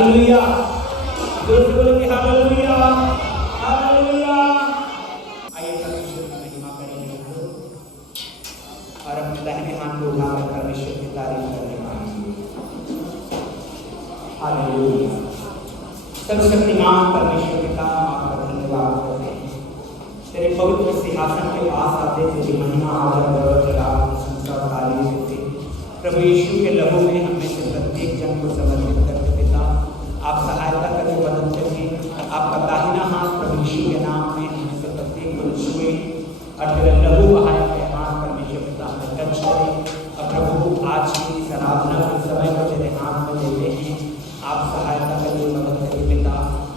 Hallelujah. जोर से बोलेंगे हालेलुया, हालेलुया। आइए परमेश्वर की महिमा करेंगे और अपने दाहिने हाथ को उठाकर परमेश्वर की तारीफ करने पाएंगे। हालेलुया। सर्वशक्तिमान परमेश्वर पिता आपका धन्यवाद करते हैं। तेरे पवित्र सिंहासन के पास आते तेरी महिमा आदर गौरव जलाल प्रशंसा और तारीफ होती। प्रभु यीशु के लहू में हमें से प्रत्येक जन को समर्पित करके पिता आप सहायता करें, मदद करें। आपका दाहिना हाथ प्रभु यीशु के नाम में हमें से प्रत्येक को छुए और तेरा लहू बहाया के हाथ परमेश्वर पिता हमें टच करें। और प्रभु आज की इस आराधना के समय को तेरे हाथ में देते हैं। आप सहायता करिए, मदद करिए पिता,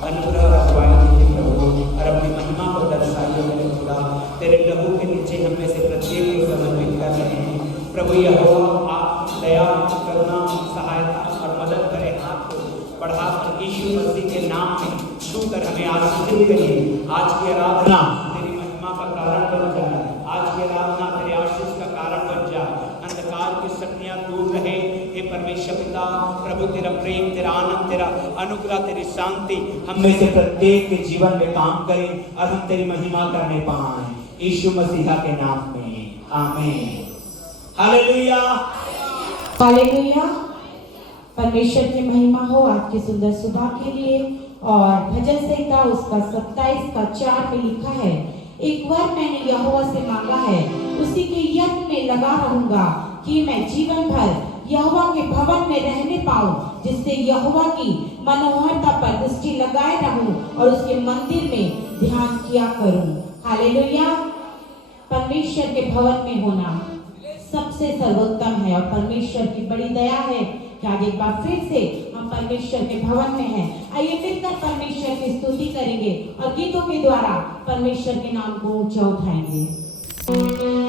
अनुग्रह और अगुवाई दीजिए प्रभु और अपनी महिमा को दर्शाइए मेरे खुदा। तेरे लहू के नीचे हमें से प्रत्येक को समर्पित कर रहे हैं प्रभु। यहोवा आप दया करुणा सहायता और मदद करें, हाथ को बढ़ाकर यीशु मसीह के नाम में छू कर हमें आशीर्वाद करिए। आज की आराधना तेरी महिमा का कारण बन जाए, आज की आराधना तेरे आशीष का कारण बन जाए। अंधकार की शक्तियां दूर रहे हे परमेश्वर पिता। प्रभु तेरा प्रेम, तेरा आनंद, तेरा अनुग्रह, तेरी शांति हम में से प्रत्येक के जीवन में काम करे और हम तेरी महिमा करने पाए यीशु मसीह के नाम में, आमीन। Hallelujah, hallelujah. परमेश्वर की महिमा हो आज की सुंदर सुबह के लिए। और भजन संहिता उसका 27 का 4 में लिखा है, एक वर मैंने यहोवा से मांगा है, उसी के यत्न में लगा रहूंगा कि मैं जीवन भर यहोवा के भवन में रहने पाऊं, जिससे यहोवा की मनोहरता पर दृष्टि लगाए रहूं और उसके मंदिर में ध्यान किया करूं। हालेलुया। परमेश्वर के भवन में होना सबसे सर्वोत्तम है और परमेश्वर की बड़ी दया है कि आज एक बार फिर से हम परमेश्वर के भवन में हैं। आइए मिलकर परमेश्वर की स्तुति करेंगे और गीतों के द्वारा परमेश्वर के नाम को ऊंचा उठाएंगे। Oh,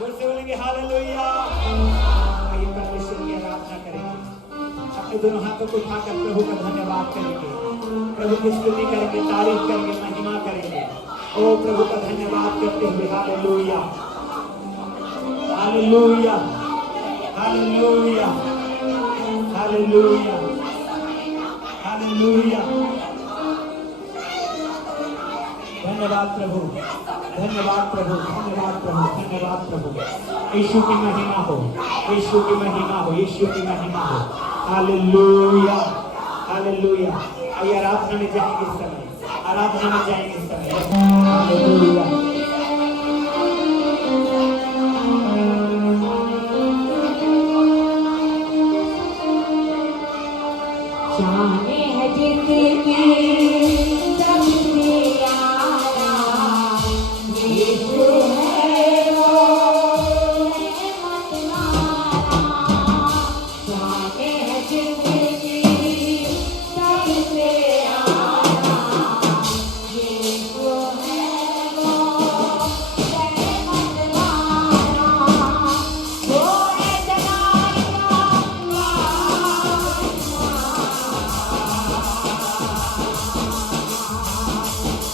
जोर से बोलेंगे हालेलुया। आइए परमेश्वर की आराधना करेंगे, अपने दोनों हाथों को उठाकर प्रभु का धन्यवाद करेंगे, प्रभु की स्तुति करेंगे, तारीफ करेंगे, महिमा करेंगे। ओ प्रभु का धन्यवाद करते हुए hallelujah hallelujah hallelujah hallelujah hallelujah. धन्यवाद प्रभु, धन्यवाद प्रभु, धन्यवाद प्रभु, धन्यवाद प्रभु। यीशु की महिमा हो, यीशु की महिमा हो, यीशु की महिमा हो। Hallelujah hallelujah. आइए आराधना में जाएंगे इस समय, आराधना में जाएंगे इस समय। हालेलुया। जाने है जिंदगी सबसे आया, यीशु है वो रहमत वाला। जाने है जिंदगी सबसे आया, यीशु है वो रहमत वाला। वो है जलाल का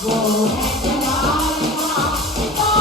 वो है जलाल का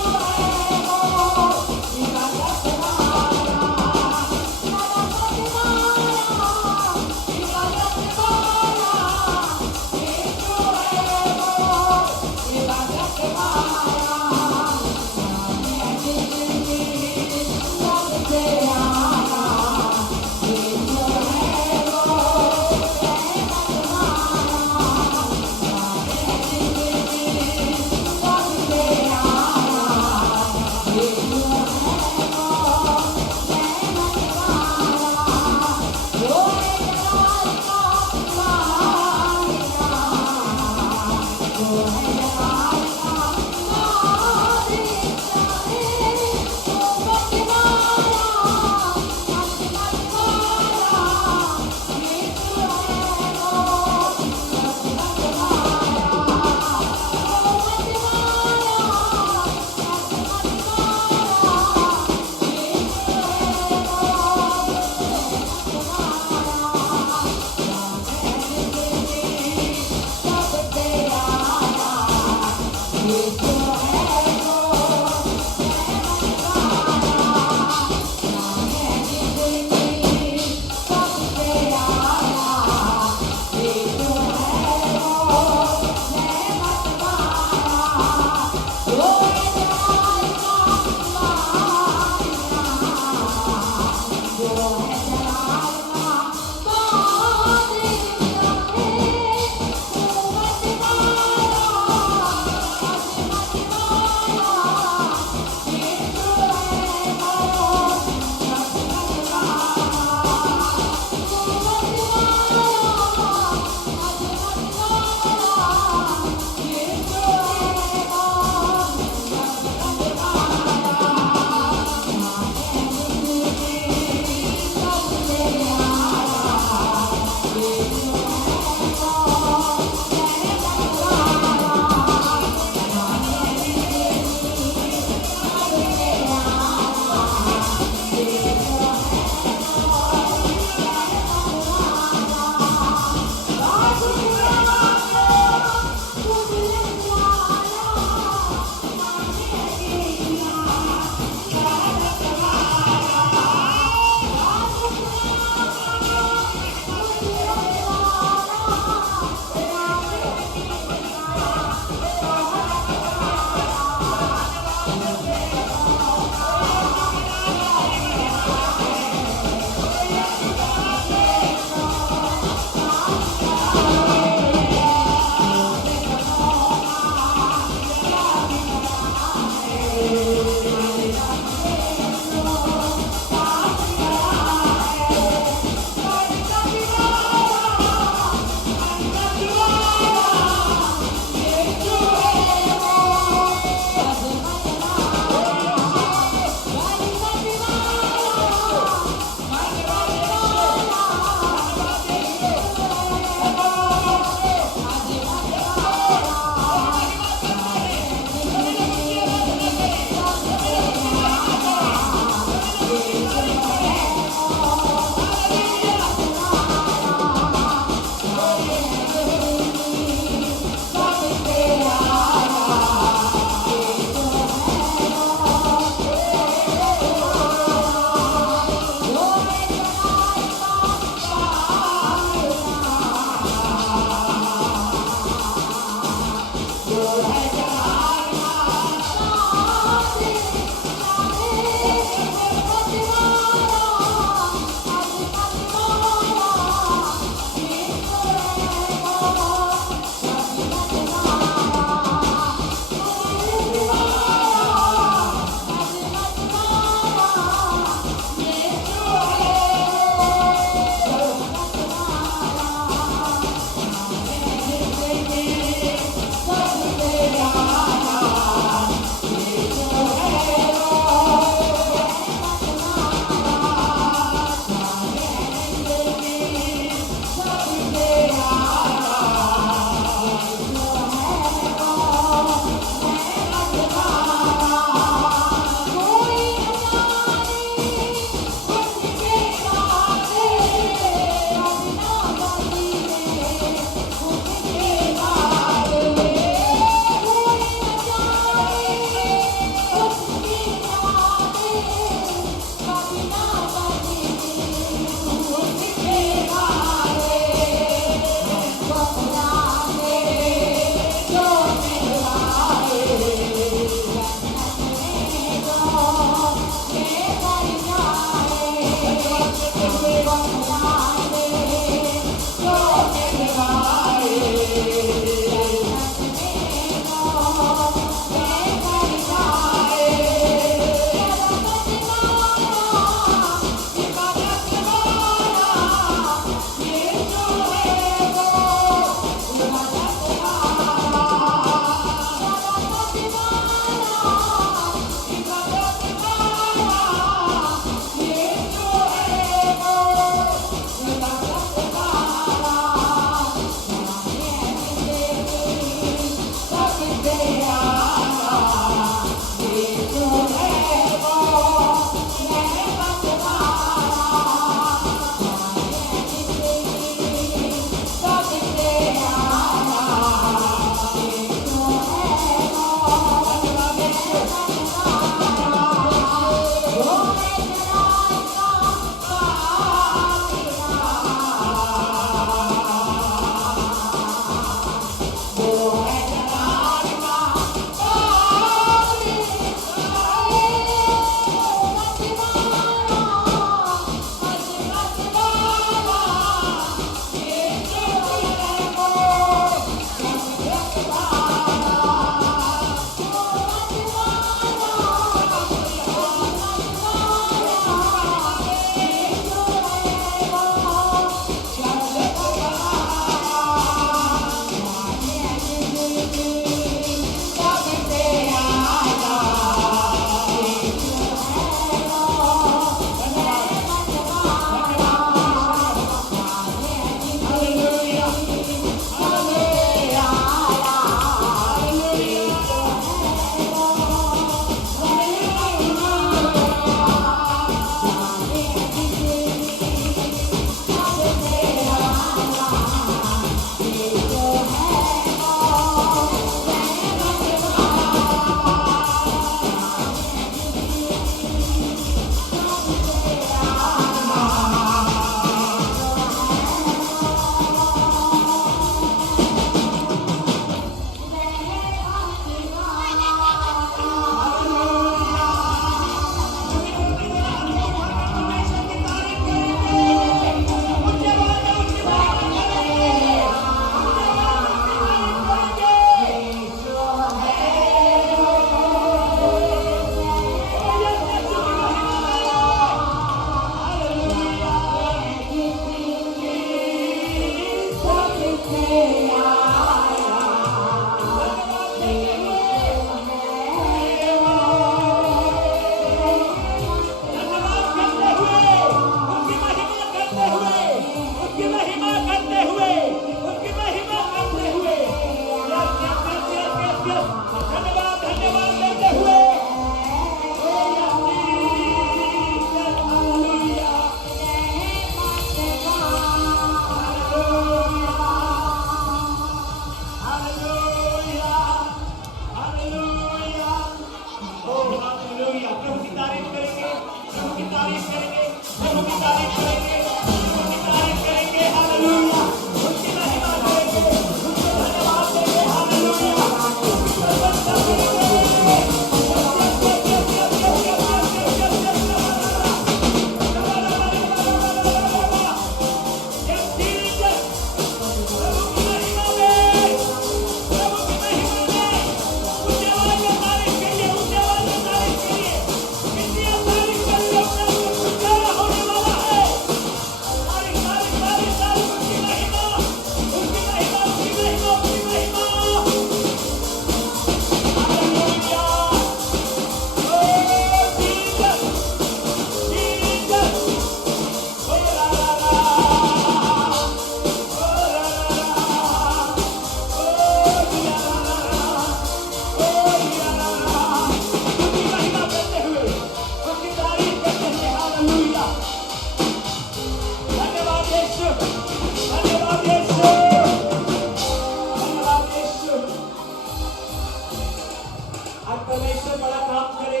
परमेश्वर बड़ा काम करे,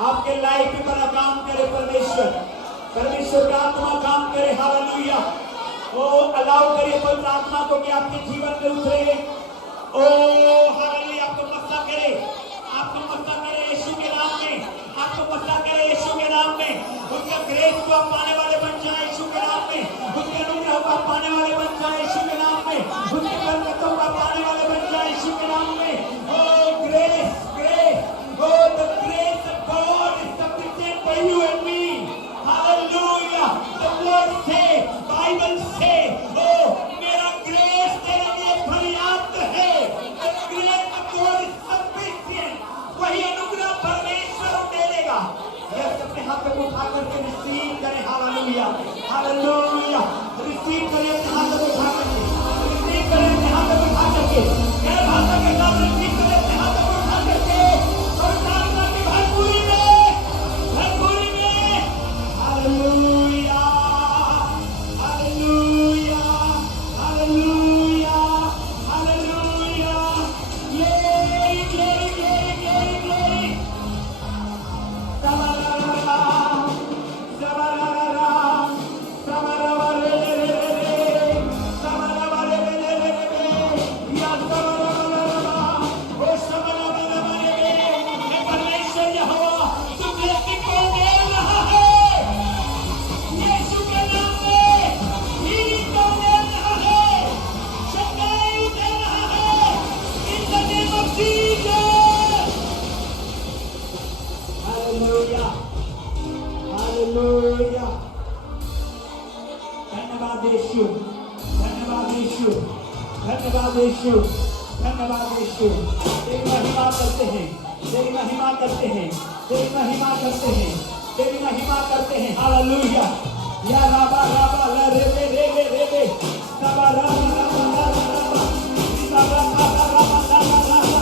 आपके लाइफ में बड़ा काम करे परमेश्वर, परमेश्वर का आत्मा काम करे। हालेलुया। ओ अलाउ करिए पवित्र आत्मा को कि आपके जीवन में उतरे। ओ हालेलुया, आपको मस्ता करे, आपको मस्ता करे यीशु के नाम में, आपको मस्ता करे यीशु के नाम में। उनका ग्रेस को आप पाने वाले बन जाए यीशु के नाम में, उनके अनुग्रह को आप पाने वाले बन जाए यीशु के नाम में, उनके बरकतों को आप पाने वाले बन जाए यीशु के नाम में। Oh grace, grace, oh the grace of God is sufficient for you and me. Hallelujah. The word से, बाइबल से, ओ मेरा ग्रेस तेरे लिए पर्याप्त है। The grace of God is sufficient. वही अनुग्रह परमेश्वर दे देगा। यस, अपने हाथ को उठा करके रिसीव करें। Hallelujah, hallelujah. रिसीव करें अपने हाथ को उठा करके, रिसीव करें अपने हाथ को उठा करके, मेरे भाषा के साथ रिसीव करें अपने हाथ को उठा करके, और प्रार्थना की भरपूरी में, भरपूरी में। Hallelujah, hallelujah, hallelujah, hallelujah. Glory, glory, glory, glory, glory. Sabarara, sabarara, sabarara, ya sabarara, o sabarara, ये परमेश्वर यहोवा तुझे को दे रहा है, यीशु के नाम में हीलिंग को दे रहा है, शक्ति दे रहा है, in the name of Jesus। Hallelujah, hallelujah. धन्यवाद यीशु, धन्यवाद यीशु, धन्यवाद यीशु, धन्यवाद यीशु। तेरी महिमा करते हैं, तेरी महिमा करते हैं, तेरी महिमा करते हैं, तेरी महिमा करते हैं। हालेलुया। या राबा राबा ला रेबे रेबे रेबे साबा राबा राबा राबा राबा साबा राबा राबा राबा राबा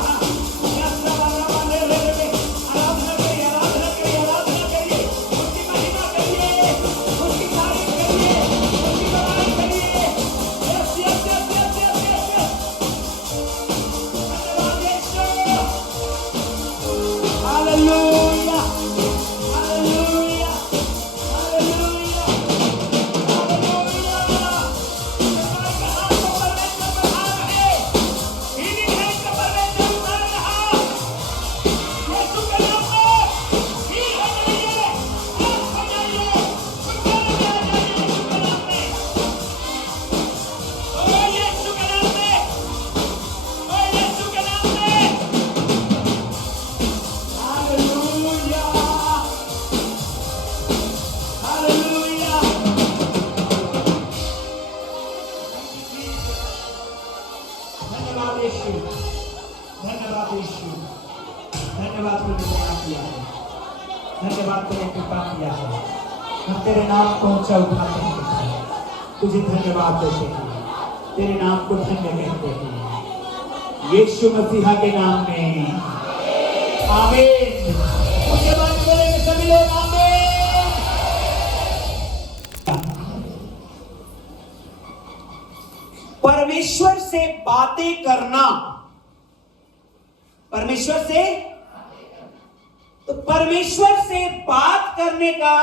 या साबा राबा ले रेबे। आराधना करिए, आराधना करिए, आराधना करिए, उसकी महिमा करिए, उसकी तारीफ करिए, उसकी बड़ाई करिए। Yes yes yes yes yes yes yes. धन्यवाद Yeshu. Hallelujah, hallelujah, hallelujah, hallelujah. सफाई का हाथ को परमेश्वर बढ़ा रहे, हीलिंग है का परमेश्वर उतार रहा। यीशु के नाम में हील हो जाइए, स्वस्थ हो जाइए, छुटकारा में आ जाइए यीशु के नाम में। ओ यीशु के नाम में, ओ यीशु के नाम में। Hallelujah, hallelujah. धन्यवाद यीशु, धन्यवाद यीशु, धन्यवाद तूने दया किया है, धन्यवाद तूने कृपा किया है। हम तेरे नाम को ऊंचा उठाते हैं, तुझे धन्यवाद देते हैं, तेरे नाम को धन्य कहते हैं यीशु मसीहा के नाम में। आमीन। मुझे बात बोलेंगे सभी लोग आमीन। परमेश्वर से बातें करना, परमेश्वर से, तो परमेश्वर से बात करने का,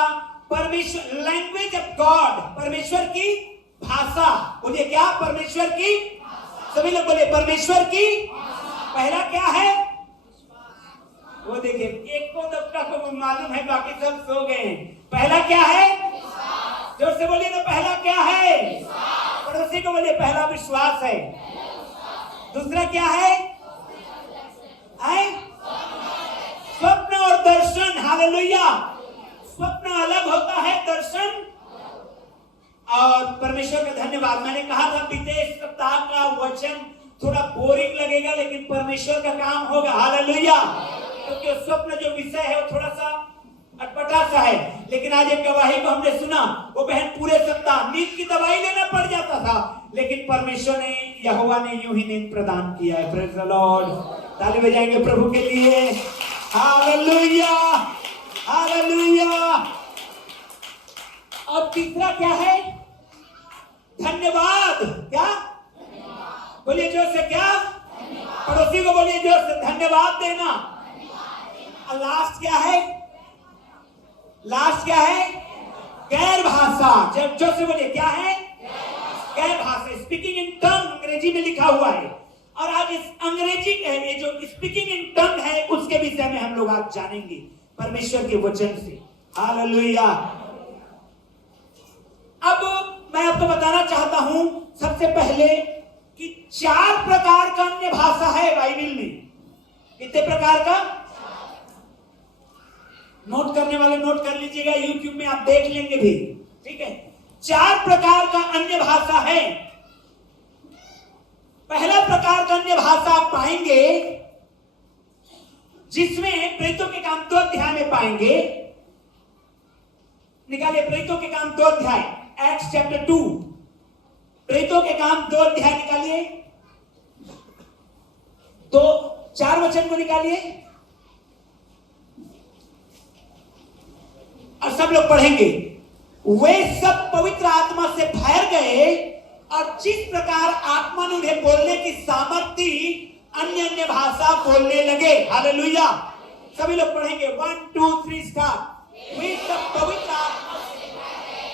परमेश्वर, लैंग्वेज ऑफ गॉड, परमेश्वर की भाषा। बोलिए क्या? परमेश्वर की, सभी लोग बोले परमेश्वर की। पहला क्या है? वो देखिए, एक को दबका को मालूम है, बाकी सब सो गए हैं। पहला क्या है? जोर से बोलिए ना, पहला क्या है? पड़ोसी को बोलिए, पहला विश्वास है। दूसरा क्या है? स्वप्न और दर्शन। हालेलुया। स्वप्न अलग होता है, दर्शन और परमेश्वर का धन्यवाद। मैंने कहा था बीते सप्ताह का वचन थोड़ा बोरिंग लगेगा, लेकिन परमेश्वर का काम होगा। हालेलुया। क्योंकि स्वप्न जो विषय है वो थोड़ा सा अटपटा सा है, लेकिन आज एक गवाही को हमने सुना। वो बहन पूरे सप्ताह नींद की दवाई लेना पड़ जाता था, लेकिन परमेश्वर ने, यहोवा ने यूं ही नींद प्रदान किया है। Praise the Lord. ताली बजाएंगे प्रभु के लिए। Hallelujah, hallelujah. अब तीसरा क्या है? धन्यवाद। क्या? बोलिए जोर से, क्या? पड़ोसी को बोलिए जोर से, धन्यवाद देना। और लास्ट क्या है? लास्ट क्या है? गैर भाषा। जब जोर से बोलिए, क्या है? गैर भाषा। स्पीकिंग इन टंग अंग्रेजी में लिखा हुआ है। और आज इस अंग्रेजी ये जो स्पीकिंग इन टंग है उसके विषय में हम लोग आज जानेंगे परमेश्वर के वचन से। हालेलुया। अब मैं आपको बताना चाहता हूं सबसे पहले कि 4 प्रकार का अन्य भाषा है बाइबल में। कितने प्रकार का? नोट करने वाले नोट कर लीजिएगा, यूट्यूब में आप देख लेंगे भी, ठीक है। 4 प्रकार का अन्य भाषा है। पहला प्रकार का अन्य भाषा आप पाएंगे जिसमें प्रेरितों के काम 2 अध्याय में पाएंगे। निकालिए प्रेरितों के काम 2 अध्याय, एक्ट्स चैप्टर 2। प्रेरितों के काम 2 अध्याय निकालिए, तो 4 वचन को निकालिए और सब लोग पढ़ेंगे। वे सब पवित्र आत्मा से भर गए और जिस प्रकार आत्मा ने उन्हें बोलने की सामर्थ्य दी, अन्य अन्य भाषा बोलने लगे। हालेलुया। सभी लोग पढ़ेंगे, 1 2 3 स्टार्ट। वे सब पवित्र आत्मा से भर गए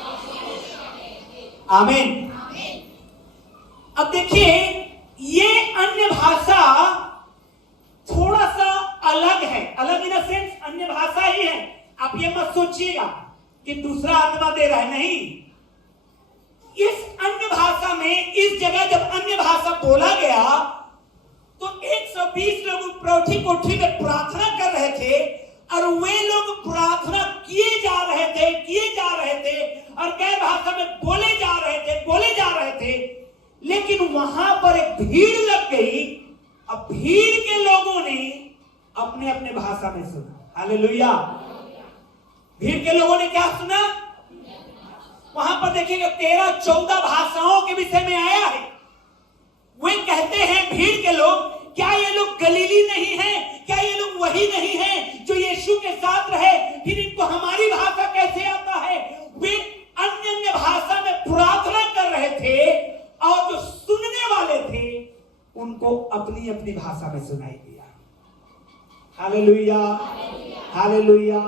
और जिस प्रकार आमीन। अब देखिए, ये अन्य भाषा थोड़ा सा अलग है। अलग इन सेंस अन्य भाषा ही है। आप ये मत सोचिएगा कि दूसरा आत्मा दे रहा है, नहीं। इस अन्य भाषा में इस जगह जब अन्य भाषा बोला गया तो 120 लोग प्रौठी कोठरी में प्रार्थना कर रहे थे और वे लोग प्रार्थना किए जा रहे थे और गैर भाषा में बोले जा रहे थे। लेकिन वहां पर एक भीड़ लग गई। अब भीड़ के लोगों ने अपने अपने भाषा में सुना। हालेलुया। भीड़ के लोगों ने क्या सुना? वहां पर देखिएगा 13-14 भाषाओं के विषय में आया है। वे कहते हैं भीड़ के लोग, क्या ये लोग गलीली नहीं है? क्या ये लोग वही नहीं है जो यीशु के साथ रहे? फिर इनको हमारी भाषा कैसे आता है? वे अन्य अन्य भाषा में प्रार्थना कर रहे थे और जो सुनने वाले थे उनको अपनी अपनी भाषा में सुनाई दिया। Hallelujah, hallelujah.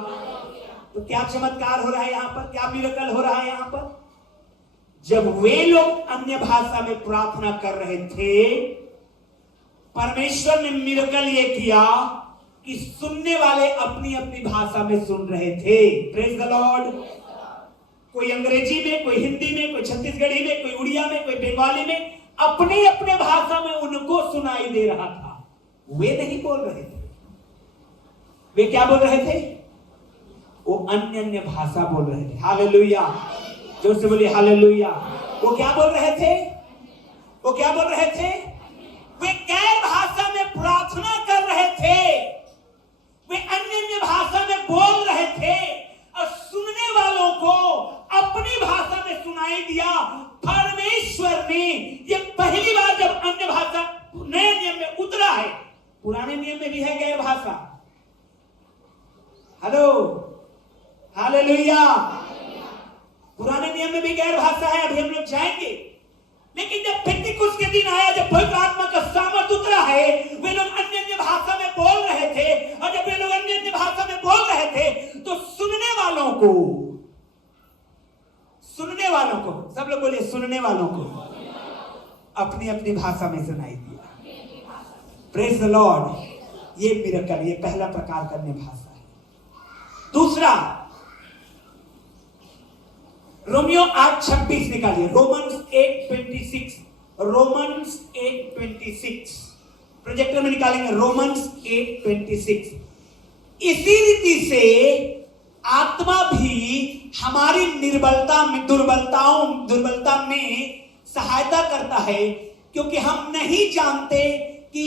तो क्या चमत्कार हो रहा है यहां पर? क्या मिरेकल हो रहा है यहां पर? जब वे लोग अन्य भाषा में प्रार्थना कर रहे थे, परमेश्वर ने मिरेकल ये किया कि सुनने वाले अपनी अपनी भाषा में सुन रहे थे। Praise the Lord. कोई अंग्रेजी में, कोई हिंदी में, कोई छत्तीसगढ़ी में, कोई उड़िया में, कोई बंगाली में, अपने अपने भाषा में उनको सुनाई दे रहा था। वे नहीं बोल रहे थे। वे क्या बोल रहे थे? वो अन्य अन्य भाषा बोल रहे थे। हालेलुया। जोर से बोलिए हालेलुया। वो क्या बोल रहे थे? वो क्या बोल रहे थे? वे गैर भाषा में प्रार्थना कर रहे थे। वे अन्य अन्य भाषा में बोल रहे थे और सुनने वालों को अपनी भाषा में सुनाई दिया। परमेश्वर ने ये पहली बार जब अन्य भाषा नए नियम में उतरा है। पुराने नियम में भी है गैर भाषा। Hello, hallelujah. पुराने नियम में भी गैर भाषा है, अभी हम लोग जाएंगे। लेकिन जब पेंटिकुस्त के दिन आया, जब पवित्र आत्मा का सामर्थ उतरा है, वे लोग अन्य अन्य भाषा में बोल रहे थे। और जब वे लोग अन्य अन्य भाषा में बोल रहे थे तो सुनने वालों को, सब लोग बोलिए, सुनने वालों को अपनी अपनी भाषा में सुनाई दिया। Praise the Lord. ये मिरेकल, ये पहला प्रकार का अन्य भाषा है। दूसरा, रोमियो 8:26 निकालिए। रोमन्स 8:26। रोमन्स 8:26 प्रोजेक्टर में निकालेंगे। रोमन्स 8:26। इसी रीति से आत्मा भी हमारी दुर्बलता में सहायता करता है, क्योंकि हम नहीं जानते कि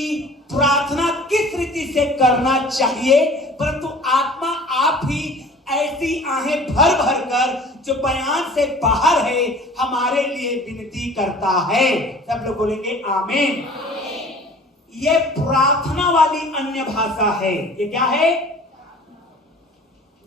प्रार्थना किस रीति से करना चाहिए, परंतु आत्मा आप ही ऐसी आहें भर भर कर जो बयान से बाहर है हमारे लिए विनती करता है। सब लोग बोलेंगे आमीन। ये प्रार्थना वाली अन्य भाषा है। ये क्या है?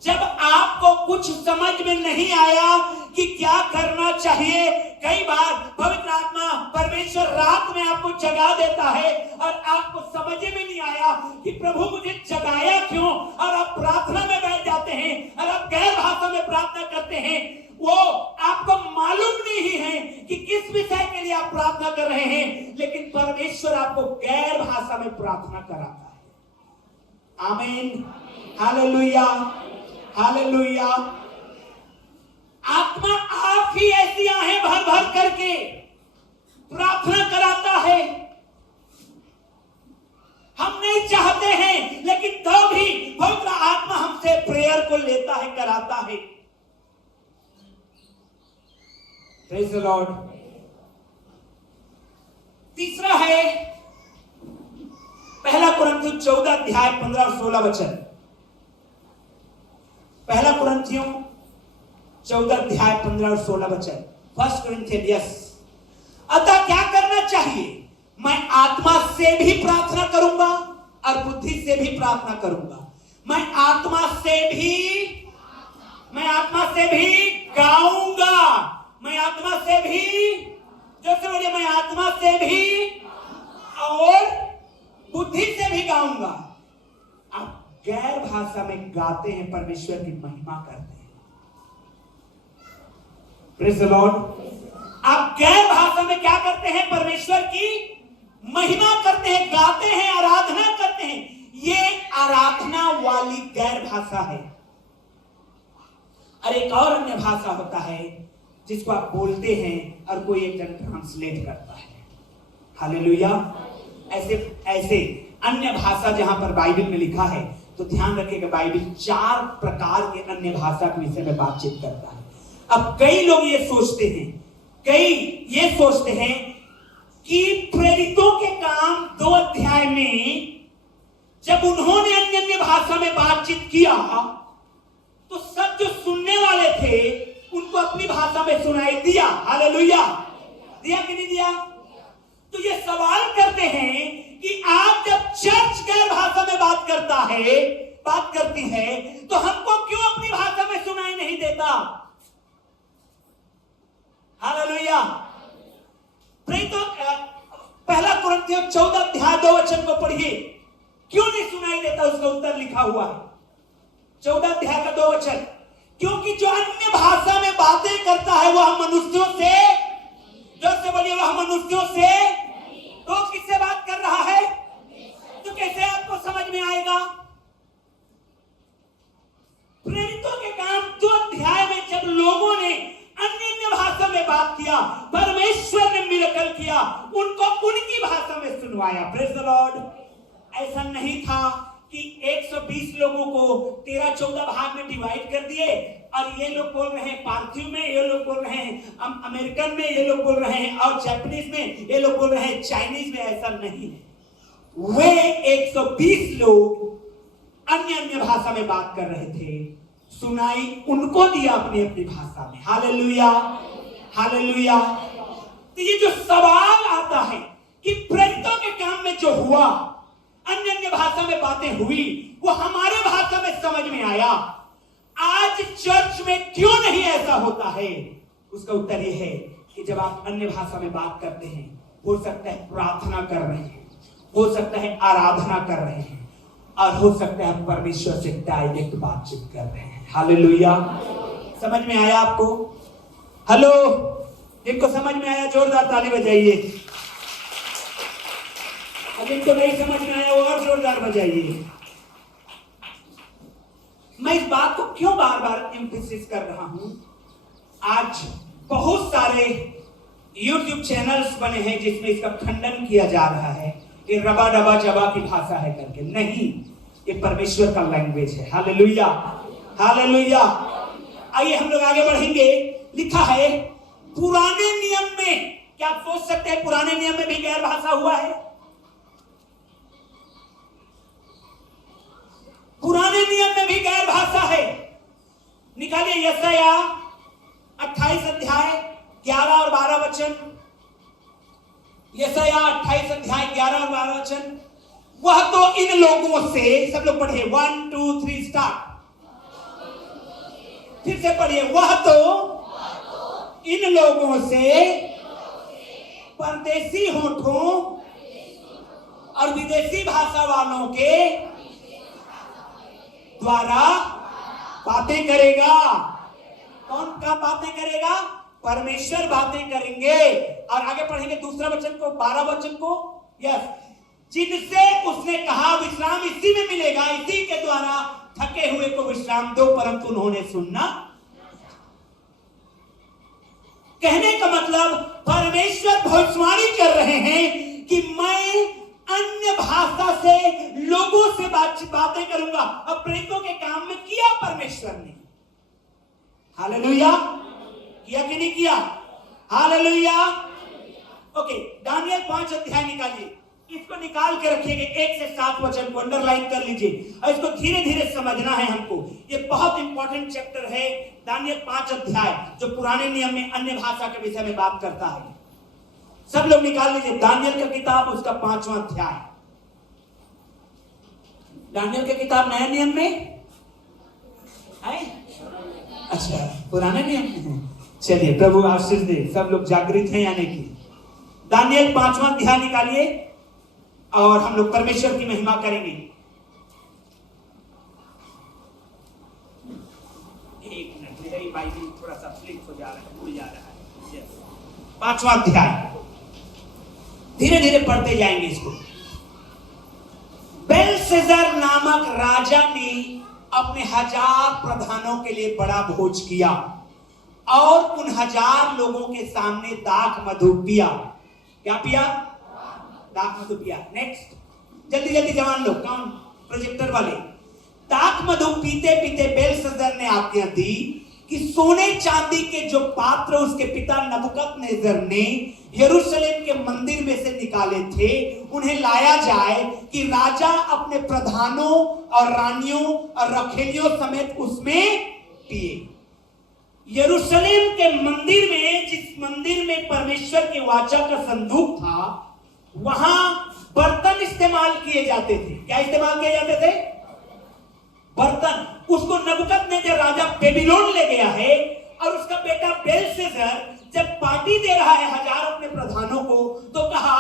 जब आपको कुछ समझ में नहीं आया कि क्या करना चाहिए, कई बार पवित्र आत्मा परमेश्वर रात में आपको जगा देता है और आपको समझ में नहीं आया कि प्रभु मुझे जगाया क्यों, और आप प्रार्थना में बैठ जाते हैं और आप गैर भाषा में प्रार्थना करते हैं। वो आपको मालूम नहीं है कि किस विषय के लिए आप प्रार्थना कर रहे हैं, लेकिन परमेश्वर आपको गैर भाषा में प्रार्थना कराता है। आमीन, हालेलुया, हालेलुया। आत्मा आप ही ऐसी आहें भर भर करके प्रार्थना कराता है। हम नहीं चाहते हैं, लेकिन तो भी पवित्र आत्मा हमसे प्रेयर को लेता है, कराता है। Praise the Lord. तीसरा है पहला कुरिन्थियों 14 अध्याय 15 और 16 वचन। पहला कुरिन्थियों 14 अध्याय 15 और 16 वचन। फर्स्ट कोरिन्थियंस। अतः क्या करना चाहिए? मैं आत्मा से भी प्रार्थना करूंगा और बुद्धि से भी प्रार्थना करूंगा। मैं आत्मा से भी गाऊंगा। मैं आत्मा से भी, जैसे बोलिए, मैं आत्मा से भी और बुद्धि से भी गाऊंगा। आप गैर भाषा में गाते हैं, परमेश्वर की महिमा करते हैं। Praise the Lord. आप गैर भाषा में क्या करते हैं? परमेश्वर की महिमा करते हैं, गाते हैं, आराधना करते हैं। ये आराधना वाली गैर भाषा है। और एक और अन्य भाषा होता है जिसको आप बोलते हैं और कोई एक जन ट्रांसलेट करता है। हालेलुया। ऐसे अन्य भाषा जहां पर बाइबल में लिखा है, तो ध्यान रखिएगा, बाइबल 4 प्रकार के अन्य भाषा के विषय में बातचीत करता है। अब कई लोग ये सोचते हैं कि प्रेरितों के काम 2 अध्याय में जब उन्होंने अन्य भाषा में बातचीत किया, तो सब जो सुनने वाले थे उनको अपनी भाषा में सुनाई दिया। हालेलुया। दिया कि नहीं दिया? तो ये सवाल करते हैं कि आप जब चर्च गैर भाषा में बात करती है, तो हमको क्यों अपनी भाषा में सुनाई नहीं देता? हालेलुया। तो पहला कुरिन्थियों 14 अध्याय 2 वचन को पढ़िए। क्यों नहीं सुनाई देता? उसका उत्तर लिखा हुआ है 14 अध्याय का 2 वचन। क्योंकि जो अन्य भाषा में बातें करता है वह मनुष्यों से, जैसे बोलिए, वह मनुष्यों से, तो किससे बात कर रहा है? तो कैसे आपको समझ में आएगा? प्रेरितों के काम 2 अध्याय में जब लोगों ने अन्य भाषा में बात किया, परमेश्वर ने मिरेकल किया, उनको उनकी भाषा में सुनवाया। Praise the Lord. ऐसा नहीं था कि 120 लोगों को 13-14 भाग में डिवाइड कर दिए और ये लोग बोल रहे हैं पार्थिव में, ये लोग बोल रहे हैं अमेरिकन में, ये लोग बोल रहे हैं और जापानीज में, ये लोग बोल रहे हैं चाइनीज में। ऐसा नहीं है। वे 120 लोग अन्य भाषा में बात कर रहे थे, सुनाई उनको दिया अपनी अपनी भाषा में। Hallelujah, hallelujah. तो ये जो सवाल आता है कि प्रेरितों के काम में जो हुआ, अन्य भाषा में बातें हुई, वो हमारे भाषा में समझ में आया। आज चर्च में क्यों नहीं ऐसा होता है? उसका उत्तर यह है कि जब आप अन्य भाषा में बात करते हैं, हो सकता है प्रार्थना कर रहे हैं, हो सकता है आराधना कर रहे हैं, और हो सकता है परमेश्वर से डायरेक्ट बातचीत कर रहे हैं। हालेलुया। समझ में आया आपको? हेलो, जिनको समझ में आया जोरदार ताली बजाइए। जिनको नहीं समझ में आया वो और जोरदार बजाइए। मैं इस बात को क्यों बार बार एम्फेसिस कर रहा हूं? आज बहुत सारे YouTube चैनल्स बने हैं जिसमें इसका खंडन किया जा रहा है, ये रबा डबा जबा की भाषा है करके। नहीं, ये परमेश्वर का लैंग्वेज है। Hallelujah, hallelujah. आइए हम लोग आगे बढ़ेंगे। लिखा है पुराने नियम में, क्या आप सोच सकते हैं पुराने नियम में भी गैर भाषा हुआ है? पुराने नियम में भी गैर भाषा है। निकालिए यशायाह 28 अध्याय 11 और 12 वचन। यशायाह 28 अध्याय 11 और 12 वचन। वह तो इन लोगों से, सब लोग पढ़िए, 1 2 3 स्टार्ट। फिर से पढ़िए, वह तो इन लोगों से परदेशी होठों और विदेशी भाषा वालों के द्वारा बातें करेगा। कौन का बातें करेगा? परमेश्वर बातें करेंगे। और आगे पढ़ेंगे दूसरा वचन को, 12 वचन को। यस, जिनसे उसने कहा विश्राम इसी में मिलेगा, इसी के द्वारा थके हुए को विश्राम दो, परंतु उन्होंने सुनना। कहने का मतलब परमेश्वर भविष्यवाणी कर रहे हैं कि मैं अन्य भाषा से लोगों से बातें करूंगा। अब प्रेरितों के काम में किया परमेश्वर ने। हालेलुया, किया कि नहीं किया? हालेलुया। ओके, दानियल 5 अध्याय निकालिए, इसको निकाल के रखिएगा, 1 से 7 वचन को अंडरलाइन कर लीजिए और इसको धीरे धीरे समझना है हमको। ये बहुत इंपॉर्टेंट चैप्टर है दानियल 5 अध्याय, जो पुराने नियम में अन्य भाषा के विषय में बात करता है। सब लोग निकाल लीजिए दानियल की किताब, उसका 5वां अध्याय। दानियल की किताब नया नियम में है? अच्छा, पुराने नियम में है। चलिए, प्रभु आशीष दे, सब लोग जागृत हैं यानी कि। दानियल 5वां अध्याय निकालिए और हम लोग परमेश्वर की महिमा करेंगे। एक मिनट, मेरी बाइबल थोड़ा सा फ्लिप हो जा रहा है, भूल जा रहा है। 5वां अध्याय, धीरे धीरे पढ़ते जाएंगे इसको। बेलशस्सर नामक राजा ने अपने 1000 प्रधानों के लिए बड़ा भोज किया और उन 1000 लोगों के सामने दाख मधु पिया। क्या पिया? दाख मधु पिया। नेक्स्ट, जल्दी जल्दी जवान लोग, कौन प्रोजेक्टर वाले। दाख मधु पीते पीते बेलशस्सर ने आज्ञा दी कि सोने चांदी के जो पात्र उसके पिता नबूकदनेस्सर ने यरूशलेम के मंदिर में से निकाले थे, उन्हें लाया जाए कि राजा अपने प्रधानों और रानियों और रखेलियों समेत उसमें पिए। यरूशलेम के मंदिर में, जिस मंदिर में परमेश्वर के वाचा का संदूक था, वहां बर्तन इस्तेमाल किए जाते थे। क्या इस्तेमाल किए जाते थे? बर्तन। उसको नबूकदनेस्सर राजा बेबीलोन ले गया है और उसका बेटा बेलशस्सर जब पार्टी दे रहा है 1000 अपने प्रधानों को, तो कहा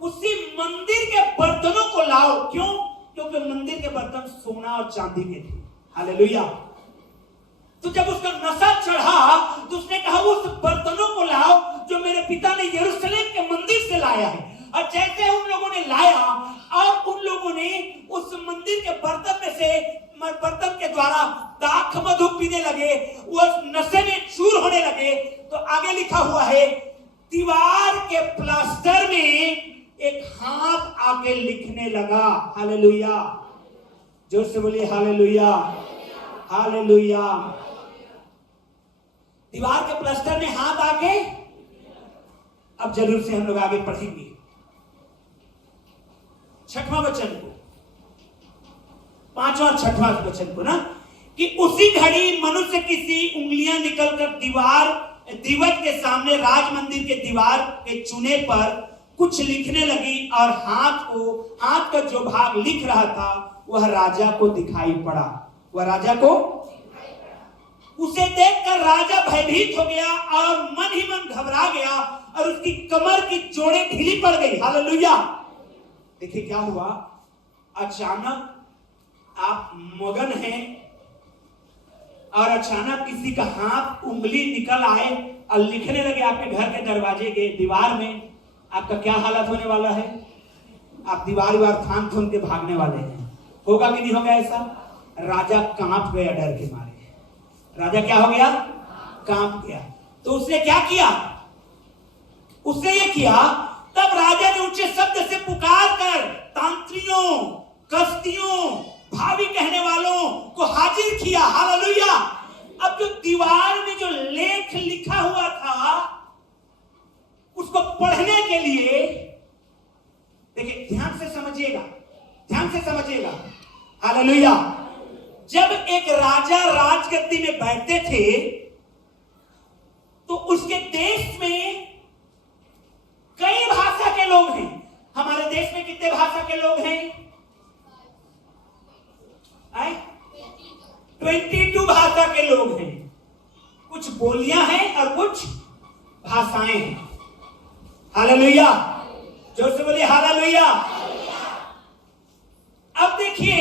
उसी मंदिर के बर्तनों को लाओ। क्यों? क्योंकि मंदिर के बर्तन सोना और चांदी के थे। हालेलुया। तो जब उसका नशा चढ़ा तो उसने कहा उस बर्तनों को लाओ जो मेरे पिता ने यरूशलेम के मंदिर से लाया है। और जैसे उन लोगों ने लाया और उन लोगों ने उस मंदिर के बर्तन में से, बर्तन के द्वारा दाख मधु पीने लगे, वो नशे में चूर होने लगे, तो आगे लिखा हुआ है दीवार के प्लास्टर में एक हाथ आके लिखने लगा। हालेलुया, जोर से बोलिए हालेलुया, हालेलुया। दीवार के प्लास्टर में हाथ आके, अब जरूर से हम लोग आगे पढ़ेंगे 6वां वचन को, 5वां और 6वां वचन को ना, कि उसी घड़ी मनुष्य की सी उंगलियां निकलकर दीवट के सामने राज मंदिर के दीवार के चूने पर कुछ लिखने लगी और हाथ का जो भाग लिख रहा था वह राजा को दिखाई पड़ा। वह राजा को, उसे देखकर राजा भयभीत हो गया और मन ही मन घबरा गया और उसकी कमर की जोड़ें ढीली पड़ गई। हालेलुया। देखिए क्या हुआ, अचानक आप मगन हैं और अचानक किसी का हाथ उंगली निकल आए और लिखने लगे आपके घर के दरवाजे के दीवार में, आपका क्या हालत होने वाला है? आप दीवार थाम के भागने वाले हैं। होगा कि नहीं होगा ऐसा? राजा कांप गया डर के मारे। राजा क्या हो गया? कांप गया। तो उसने क्या किया? उसने ये किया, तब राजा ने ऊंचे शब्द से पुकार कर तांत्रियों, कस्तियों, भावी कहने वालों को हाजिर किया। हालेलुया। अब जो दीवार में जो लेख लिखा हुआ था उसको पढ़ने के लिए, देखिए ध्यान से समझिएगा, ध्यान से समझिएगा। हालेलुया। जब एक राजा राजगद्दी में बैठते थे तो उसके देश में कई भाषा के लोग हैं। हमारे देश में कितने भाषा के लोग हैं? 22 भाषा के लोग हैं। कुछ बोलियां हैं और कुछ भाषाएं हैं। हालेलुया, जोर से बोलिए हालेलुया। अब देखिए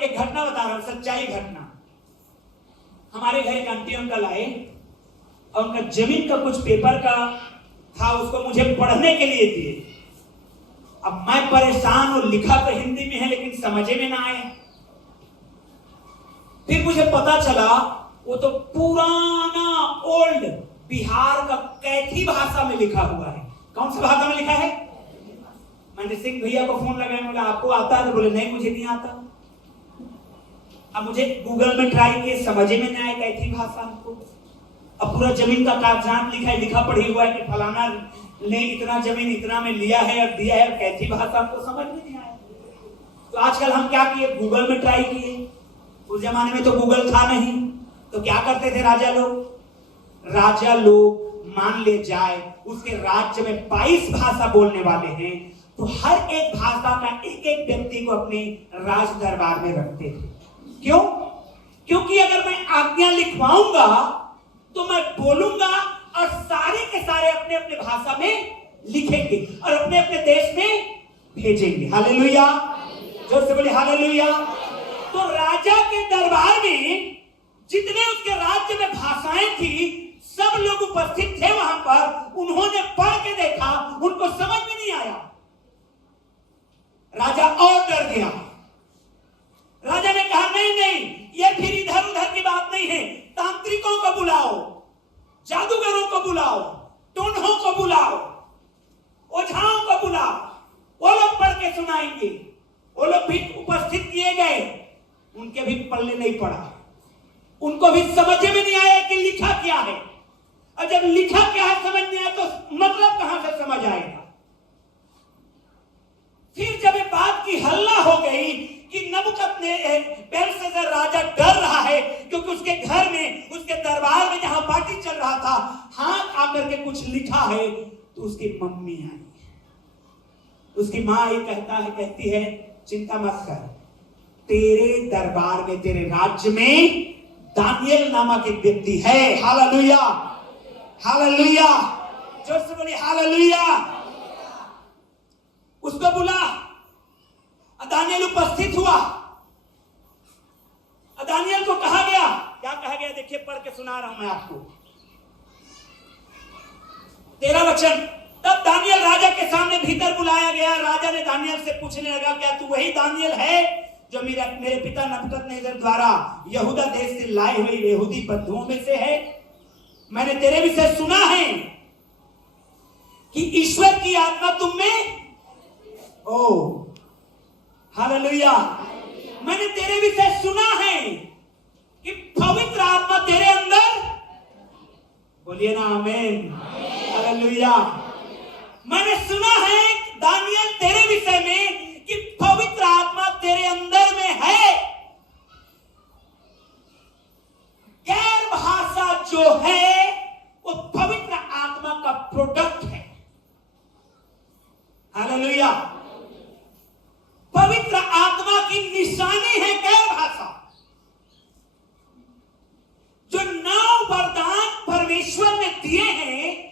एक घटना बता रहा हूं, सच्चाई घटना। हमारे घर एक आंटी अंकल आए और उनका जमीन का कुछ पेपर का था, उसको मुझे पढ़ने के लिए दिए। अब मैं परेशान हूं, लिखा तो हिंदी में है लेकिन समझे में ना आए। फिर मुझे पता चला वो तो पुराना ओल्ड बिहार का कैथी भाषा में लिखा हुआ है। कौन सी भाषा में लिखा है? मैंने सिंह भैया को फोन लगाया, बोला आपको आता है? तो बोले नहीं मुझे नहीं आता। अब मुझे गूगल में ट्राई किए, समझे में नहीं आया कैथी भाषा हमको। अब पूरा जमीन का कागजात लिखा है, लिखा पढ़ी हुआ है कि फलाना ने इतना जमीन इतना में लिया है और दिया है, कैथी भाषा हमको समझ में नहीं आया। तो आजकल हम क्या किए, गूगल में ट्राई किए। उस जमाने में तो गूगल था नहीं, तो क्या करते थे राजा लोग? राजा लोग मान ले जाए उसके राज्य में 22 भाषा बोलने वाले हैं, तो हर एक भाषा का एक एक व्यक्ति को अपने राज दरबार में रखते थे। क्यों? क्योंकि अगर मैं आज्ञा लिखवाऊंगा तो मैं बोलूंगा और सारे के सारे अपने अपने भाषा में लिखेंगे और अपने अपने देश में भेजेंगे। हालेलुया, जोर से बोले हालेलुया। तो राजा के दरबार में जितने उसके राज्य में भाषाएं थी, सब लोग उपस्थित थे वहां पर। उन्होंने पढ़ के देखा, उनको समझ में नहीं आया। राजा और डर गया। राजा ने कहा नहीं नहीं, ये फिर इधर उधर की बात नहीं है। तांत्रिकों को बुलाओ, जादूगरों को बुलाओ, टोन्हों को बुलाओ, ओझाओं को बुलाओ, वो लोग पढ़ के सुनाएंगे। वो लोग भी उपस्थित किए गए, उनके भी पल्ले नहीं पड़ा। उनको भी समझ में नहीं आया कि लिखा क्या है। और जब लिखा क्या है समझ नहीं आया तो मतलब कहां से समझ आएगा? फिर जब ये बात की हल्ला हो गई कि बेलशस्सर राजा डर रहा है क्योंकि उसके घर में, उसके दरबार में जहां पार्टी चल रहा था, हाथ आकर के कुछ लिखा है, तो उसकी मम्मी आई, उसकी मां ये कहती है चिंता मत कर, तेरे दरबार में, तेरे राज्य में दानियल नामक एक व्यक्ति है। हालेलुया, हालेलुया, जोर से बोलिए हालेलुया। उसको बुला। दानियल उपस्थित हुआ। दानियल को कहा गया, क्या कहा गया देखिए, पढ़ के सुना रहा हूं मैं आपको। 13 वचन। तब दानियल राजा के सामने भीतर बुलाया गया। राजा ने दानियल से पूछने लगा, क्या तू वही दानियल है जो मेरे पिता नबूकदनेस्सर द्वारा यहूदा देश से लाए हुए यहूदी बंधुओं में से है? मैंने तेरे विषय सुना है कि ईश्वर की आत्मा तुम में, ओ हालेलुया, मैंने तेरे विषय सुना है कि पवित्र आत्मा तेरे अंदर, बोलिए ना आमीन, हालेलुया। मैंने सुना है दानियल तेरे विषय में कि पवित्र आत्मा तेरे अंदर में है। गैर भाषा जो है वो पवित्र आत्मा का प्रोडक्ट है। हालेलुया। पवित्र आत्मा की निशानी है गैर भाषा। जो 9 वरदान परमेश्वर ने दिए हैं,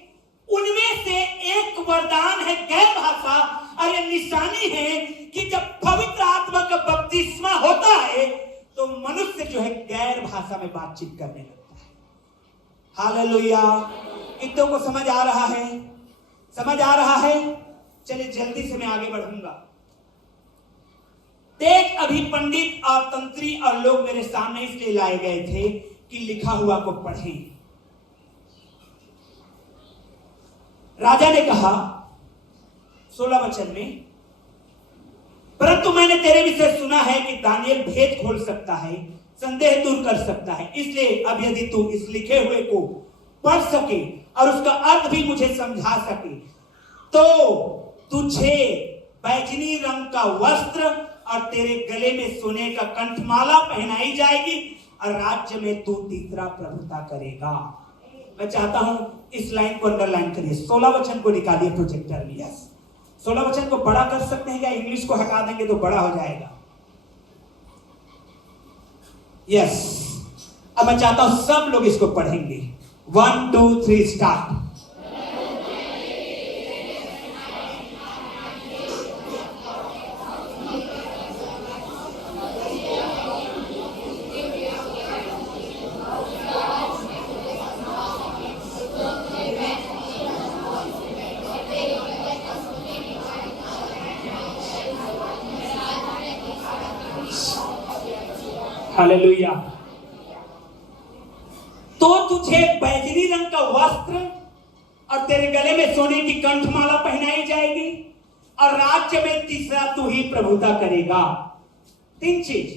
उनमें से एक वरदान है गैर भाषा, और ये निशानी है कि जब पवित्र आत्मा का बपतिस्मा होता है तो मनुष्य जो है गैर भाषा में बातचीत करने लगता है। हालेलुया। कितनों को समझ आ रहा है? समझ आ रहा है? चलिए जल्दी से मैं आगे बढ़ूंगा। देख, अभी पंडित और तंत्री और लोग मेरे सामने इसलिए लाए गए थे कि लिखा हुआ को पढ़ें। राजा ने कहा 16 वचन में, परंतु मैंने तेरे विषय सुना है कि दानियल भेद खोल सकता है, संदेह दूर कर सकता है। इसलिए अब यदि तू इस लिखे हुए को पढ़ सके और उसका अर्थ भी मुझे समझा सके, तो तुझे बैजनी रंग का वस्त्र और तेरे गले में सोने का कंठमाला पहनाई जाएगी और राज्य में तू तीसरा प्रभुता करेगा। मैं चाहता हूं इस लाइन को अंडरलाइन करिए। 16 वचन को निकालिए प्रोजेक्टर में। यस, 16 वचन को बड़ा कर सकते हैं क्या? इंग्लिश को हटा देंगे तो बड़ा हो जाएगा। यस, अब मैं चाहता हूं सब लोग इसको पढ़ेंगे। 1 2 3 स्टार्ट। हालेलुया। तो तुझे बैजनी रंग का वस्त्र और तेरे गले में सोने की कंठमाला पहनाई जाएगी और राज्य में तीसरा तू ही प्रभुता करेगा। 3 चीज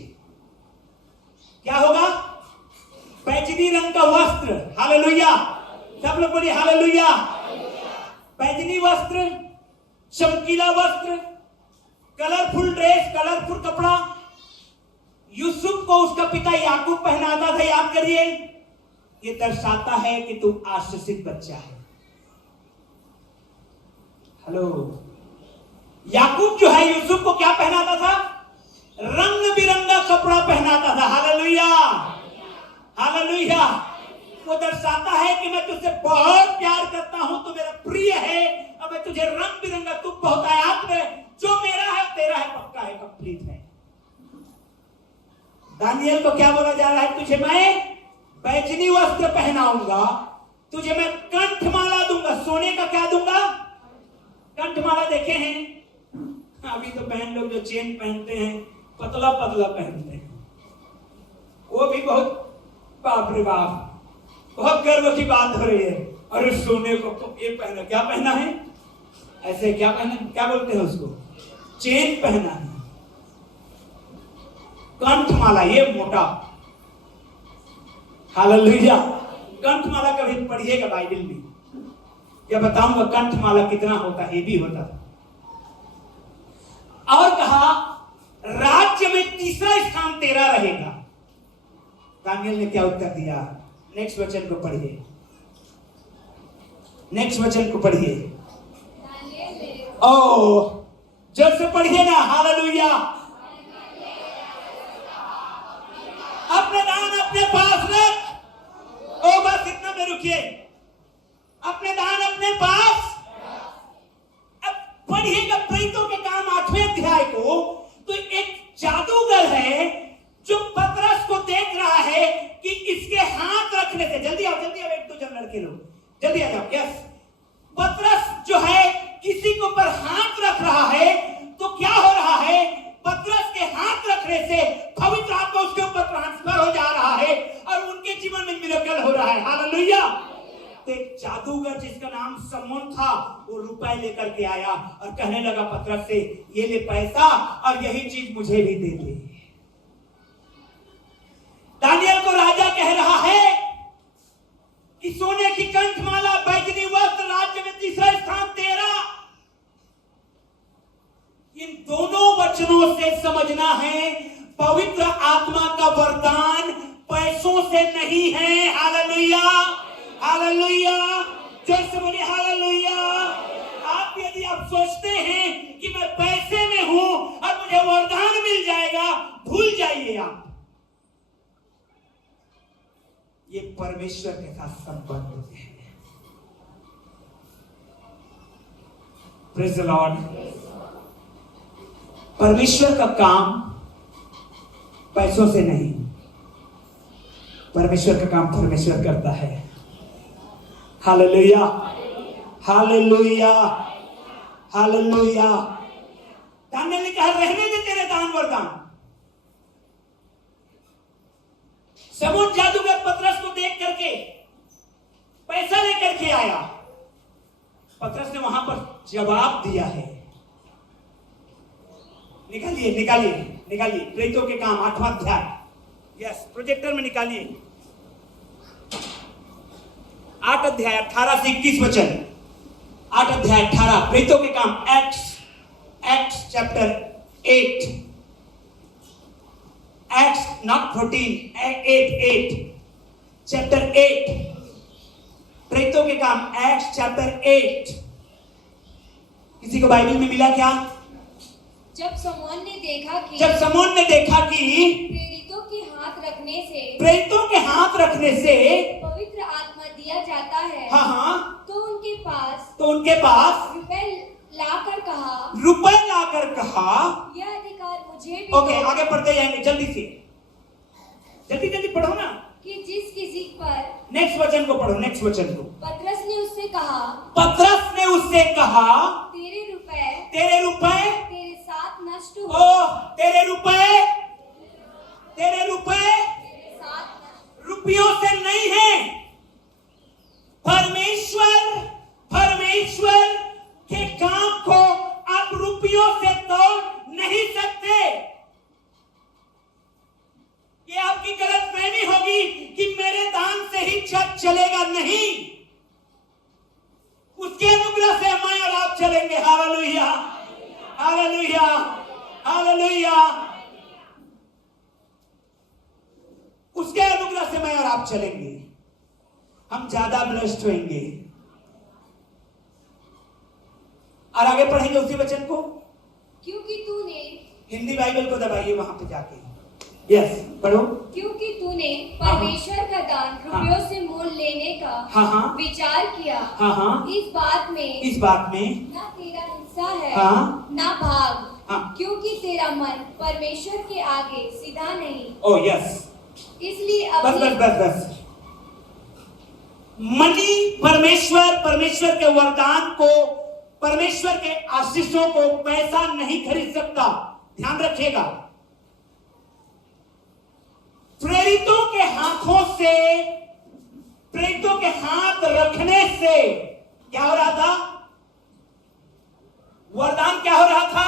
क्या होगा? बैजनी रंग का वस्त्र, हालेलुया। सब लोग बोलिए हालेलुया। बैजनी वस्त्र, चमकीला वस्त्र, कलरफुल ड्रेस, कलरफुल कपड़ा। यूसुफ को उसका पिता याकूब पहनाता था, याद करिए। ये दर्शाता है कि तू आशीषित बच्चा है। हेलो, याकूब जो है यूसुफ को क्या पहनाता था? रंग बिरंगा कपड़ा पहनाता था। Hallelujah, hallelujah. वो दर्शाता है कि मैं तुझसे बहुत प्यार करता हूं, तू मेरा प्रिय है और मैं तुझे रंग बिरंगा, तू बहुतायत में जो मेरा है तेरा है, पक्का है, कंप्लीट है। दानियल को क्या बोला जा रहा है? तुझे मैं बैजनी वस्त्र पहनाऊंगा, तुझे मैं कंठमाला दूंगा। सोने का क्या दूंगा? कंठमाला देखे हैं? अभी तो बहन लोग जो चेन पहनते हैं, पतला पतला पहनते हैं, वो भी बहुत, बाप रे बाप, बहुत गर्व की बात हो रही है। अरे सोने को तो ये पहना, क्या पहना है? ऐसे क्या पहना, क्या बोलते हैं उसको? चेन पहना है। कंठमाला, ये मोटा, हालेलुया। कंठमाला कभी पढ़िएगा बाइबल में, क्या बताऊंगा कंठमाला कितना होता है, ये भी होता है। और कहा राज्य में तीसरा स्थान तेरा रहेगा। दानियल ने क्या उत्तर दिया? नेक्स्ट वचन को पढ़िए, नेक्स्ट वचन को पढ़िए। ओ जब से पढ़िए ना, हालेलुया। अपने दान अपने पास रख। ओ बस इतना में रुकिए, अपने दान अपने पास। अब पढ़िएगा प्रेरितों के काम 8वें अध्याय को, तो एक जादूगर है जो पतरस को देख रहा है कि इसके हाथ रखने से, जल्दी आओ 1-2 लड़के लोग जल्दी आ जाओ। यस, पतरस जो है किसी के ऊपर हाथ रख रहा है, तो क्या हो रहा है? पतरस के हाथ रखने से पवित्र आत्मा उसके ऊपर ट्रांसफर हो जा रहा है और उनके जीवन में मिरेकल हो रहा है। हालेलुया। तो एक जादूगर जिसका नाम समोन था, वो रुपए लेकर के आया और कहने लगा पतरस से, ये ले पैसा और यही चीज मुझे भी दे दे। दानियल को राजा कह रहा है कि सोने की कंठमाला, बैजनी वस्त्र, राज्य में तीसरा स्थान तेरा। इन दोनों वचनों से समझना है पवित्र आत्मा का वरदान पैसों से नहीं है। Hallelujah, hallelujah. जोर से बोलिए हालेलुया। आप यदि आप सोचते हैं कि मैं पैसे में हूं और मुझे वरदान मिल जाएगा, भूल जाइए आप। ये परमेश्वर के साथ संबंध होते हैं। Praise the Lord. परमेश्वर का काम पैसों से नहीं, परमेश्वर का काम परमेश्वर करता है। Hallelujah, hallelujah, hallelujah. दानियल ने कहा रहने दे तेरे दान वरदान। समोन जादूगर पतरस को देख करके पैसा लेकर के आया। पतरस ने वहां पर जवाब दिया है। निकालिए निकालिए निकालिए, प्रेरितों के काम 8वां अध्याय। यस, प्रोजेक्टर में निकालिए। 8 अध्याय 18 से 21 वचन। 8 अध्याय 18, प्रेरितों के काम, acts chapter 8, acts not 14, 8 chapter 8, प्रेरितों के काम एक्ट्स चैप्टर 8। किसी को बाइबल में मिला क्या? जब समोन ने देखा कि प्रेरितों के हाथ रखने से पवित्र आत्मा दिया जाता है, हाँ, तो उनके पास रुपए लाकर कहा यह अधिकार मुझे भी। ओके, आगे पढ़ते जाएंगे, जल्दी से, जल्दी पढ़ो ना। कि जिस किसी पर, नेक्स्ट वचन को पढ़ो, नेक्स्ट वचन को। पतरस ने उससे कहा तेरे रुपए तेरे साथ नष्ट हो। तेरे रुपए सुइयों से तोड़ नहीं सकते। ये आपकी गलतफहमी होगी कि मेरे दान से ही छत चलेगा, नहीं, उसके अनुग्रह से मैं और आप चलेंगे। Hallelujah, hallelujah, hallelujah. उसके अनुग्रह से मैं और आप चलेंगे, हम ज्यादा ब्लेस्ड होंगे। और आगे पढ़ेंगे उसी वचन को। क्योंकि तूने, हिंदी बाइबल को दबाइए वहां पे जाके। यस, पढ़ो। क्योंकि तूने परमेश्वर का दान रुपयों से मोल लेने का हाँ विचार किया, हाँ इस बात में ना तेरा हिस्सा है, हाँ, ना भाग, हाँ, क्योंकि तेरा मन परमेश्वर के आगे सीधा नहीं। ओ यस, इसलिए बस बस बस बस। मनी परमेश्वर के वरदान को, परमेश्वर के आशीषों को पैसा नहीं खरीद सकता। ध्यान रखिएगा। प्रेरितों के हाथों से, प्रेरितों के हाथ रखने से क्या हो रहा था? वरदान क्या हो रहा था?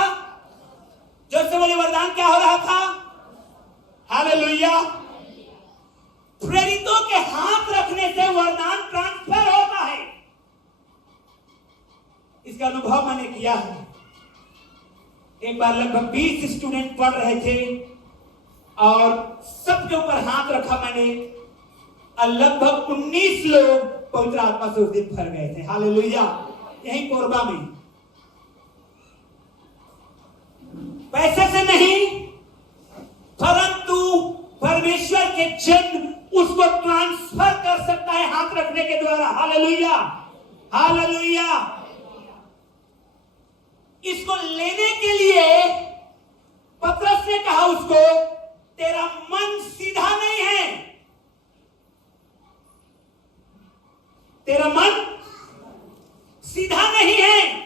जो से बोले वरदान क्या हो रहा था? हालेलुया। प्रेरितों के हाथ रखने से वरदान ट्रांसफर होता है। इसका अनुभव मैंने किया है। एक बार लगभग 20 स्टूडेंट पढ़ रहे थे और सबके ऊपर हाथ रखा मैंने, और लगभग 19 लोग पवित्र आत्मा से उस दिन भर गए थे। हालेलुया। यही कोरबा में, पैसे से नहीं, परंतु परमेश्वर के जन उसको ट्रांसफर कर सकता है हाथ रखने के द्वारा। Hallelujah, hallelujah. इसको लेने के लिए पतरस ने कहा उसको, तेरा मन सीधा नहीं है, तेरा मन सीधा नहीं है।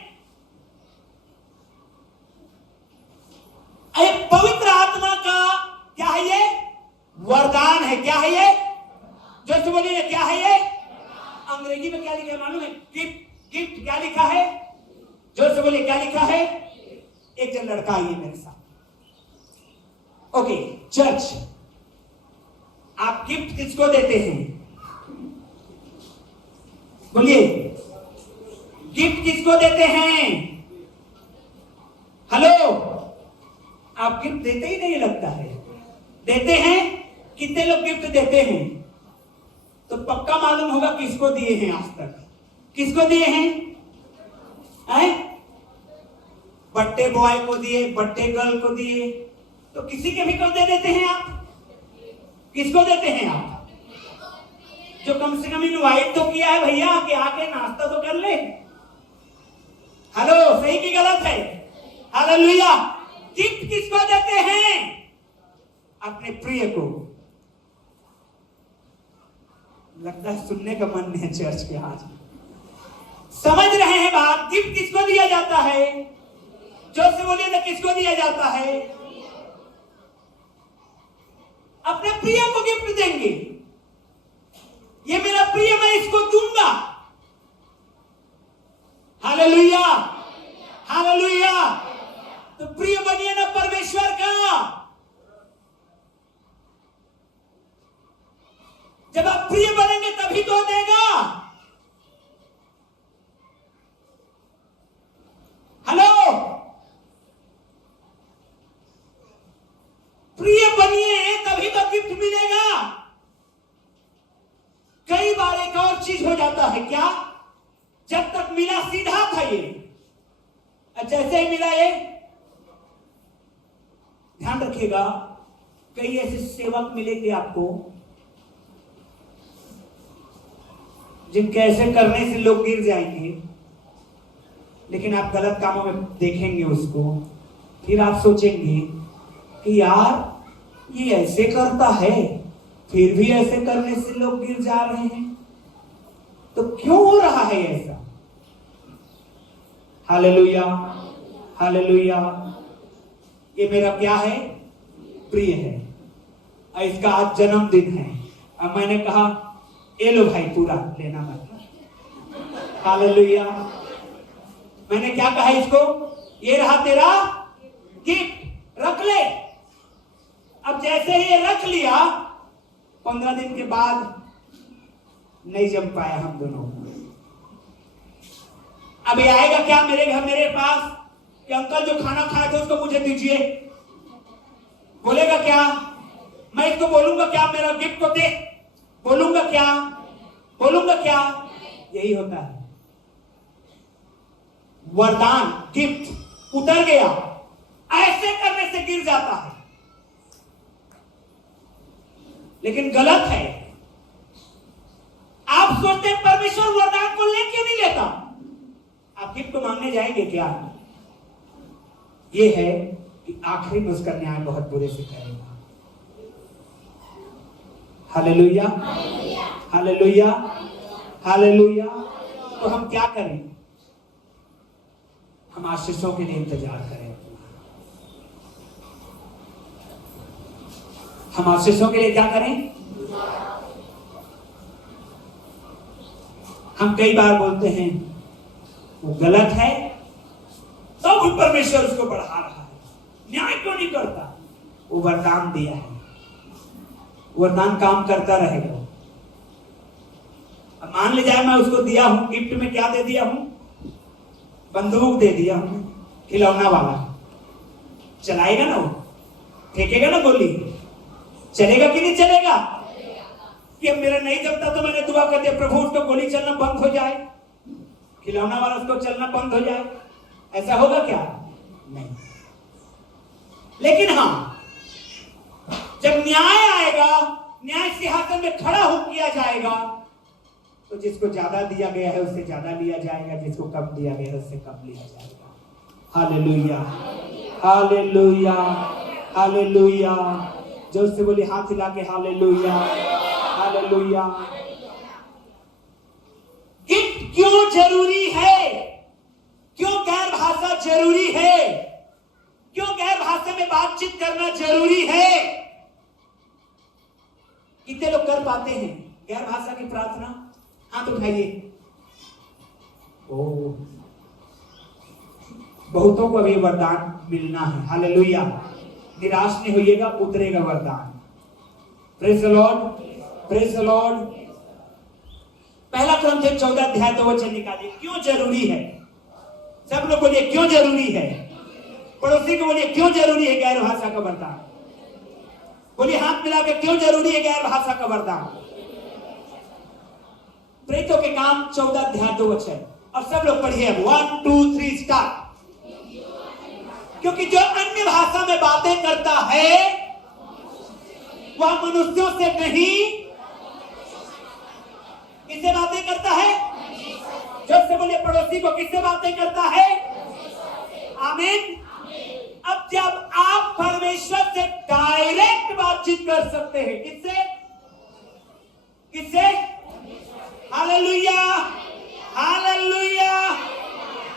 पवित्र आत्मा का क्या है ये? वरदान है। क्या है ये? जो से बोलिए क्या है ये? अंग्रेजी में क्या लिखा है मालूम है? गिफ्ट। गिफ्ट क्या लिखा है? जो से बोलिए क्या लिखा है? एक जन लड़का आइए मेरे साथ। ओके चर्च, आप गिफ्ट किसको देते हैं? बोलिए, गिफ्ट किसको देते हैं? हेलो, आप गिफ्ट देते ही नहीं लगता है। देते हैं? कितने लोग गिफ्ट देते हैं? तो पक्का मालूम होगा किसको दिए हैं आज तक। किसको दिए हैं? बर्थडे बॉय को दिए, बर्थडे गर्ल को दिए, तो किसी के भी को दे देते हैं आप। किसको देते हैं आप? जो कम से कम इनवाइट तो किया है भैया कि आके नाश्ता तो कर ले। हेलो, सही की गलत है? हालेलुया। गिफ्ट किसको देते हैं? अपने प्रिय को। लगता है सुनने का मन नहीं है चर्च के। आज समझ रहे हैं बात? गिफ्ट किसको दिया जाता है? जो से बोलिए तो किसको दिया जाता है? अपने प्रिय को गिफ्ट देंगे। ये मेरा प्रिय, मैं इसको दूंगा। Hallelujah, hallelujah. तो प्रिय बनिए ना परमेश्वर का। जब आप प्रिय बनेंगे तभी तो देगा। हेलो, प्रिय बनिए तभी तो गिफ्ट मिलेगा। कई बार एक और चीज हो जाता है। क्या? जब तक मिला सीधा था ये, जैसे ही मिला ये, ध्यान रखिएगा, कई ऐसे सेवक मिलेंगे आपको जिनके ऐसे करने से लोग गिर जाएंगे, लेकिन आप गलत कामों में देखेंगे उसको, फिर आप सोचेंगे कि यार ये ऐसे करता है, फिर भी ऐसे करने से लोग गिर जा रहे हैं, तो क्यों हो रहा है ऐसा? Hallelujah, hallelujah. ये मेरा क्या है? प्रिय है, और इसका आज जन्मदिन है। अब मैंने कहा ये लो भाई, पूरा लेना मत। हालेलुया। मैंने क्या कहा इसको? ये रहा तेरा गिफ्ट, रख ले। अब जैसे ही ये रख लिया, 15 दिन के बाद नहीं जम पाया हम दोनों। अब ये आएगा क्या मेरे घर, मेरे पास कि अंकल जो खाना खाए थे उसको मुझे दीजिए? बोलेगा क्या? मैं इसको बोलूंगा क्या मेरा गिफ्ट को दे? बोलूंगा क्या? बोलूंगा क्या? यही होता है। वरदान, गिफ्ट उतर गया, ऐसे करने से गिर जाता है, लेकिन गलत है। आप सोचते हैं परमेश्वर वरदान को ले क्यों नहीं लेता? आप गिफ्ट को मांगने जाएंगे क्या? यह है कि आखिरी में उसका न्याय बहुत बुरे से करेगा। Hallelujah, hallelujah, hallelujah. तो हम क्या करें? हम आशीषों के लिए इंतजार करें। हम आशीषों के लिए क्या करें? हम कई बार बोलते हैं वो गलत है, तो भी परमेश्वर उसको बढ़ा रहा है, न्याय क्यों नहीं करता? वो वरदान दिया है, वरदान काम करता रहेगा। अब मान ले जाए मैं उसको दिया हूं, गिफ्ट में क्या दे दिया हूं? बंदूक दे दिया हूं, खिलौना वाला। चलाएगा ना वो? फेंकेगा ना गोली? चलेगा कि नहीं चलेगा? कि अब मेरा नहीं जमता तो मैंने दुआ कर दिया, प्रभु उसको गोली चलना बंद हो जाए, खिलौना वाला उसको चलना बंद हो जाए। ऐसा होगा क्या? नहीं। लेकिन हाँ, जब न्याय आएगा, न्याय सिंहासन में खड़ा हो किया जाएगा, तो जिसको ज्यादा दिया गया है उससे ज्यादा लिया जाएगा, जिसको कम दिया गया है उससे कम लिया जाएगा। Hallelujah, hallelujah, hallelujah. जोर से बोली, हाथ हिला के हालेलुया, हालेलुया। गिफ्ट क्यों जरूरी है? क्यों गैर भाषा जरूरी है? क्यों गैर भाषा में बातचीत करना जरूरी है? कितने लोग कर पाते हैं गैर भाषा की प्रार्थना? हाथ उठाइए। ओह, बहुतों को अभी वरदान मिलना है। हालेलुया। निराश नहीं होइएगा, उतरेगा वरदान। Praise the Lord, praise the Lord. पहला क्रम 14 अध्याय 2 वचन निकालिए। क्यों जरूरी है? सब लोग बोलिए क्यों जरूरी है? पड़ोसी को बोलिए क्यों जरूरी है गैर भाषा का वरदान? बोलिए हाथ मिला के, क्यों जरूरी है गैर भाषा का वरदान? प्रेरितों के काम 14 अध्याय 2 वचन। और सब लोग पढ़िए। 1 2 3 स्टार्ट। क्योंकि जो अन्य भाषा में बातें करता है वह मनुष्यों से नहीं, किससे बातें करता है? जो से बोलिए पड़ोसी को, किससे बातें करता है? आमीन। अब जब आप परमेश्वर से डायरेक्ट बातचीत कर सकते हैं, किससे? किससे? Hallelujah, hallelujah.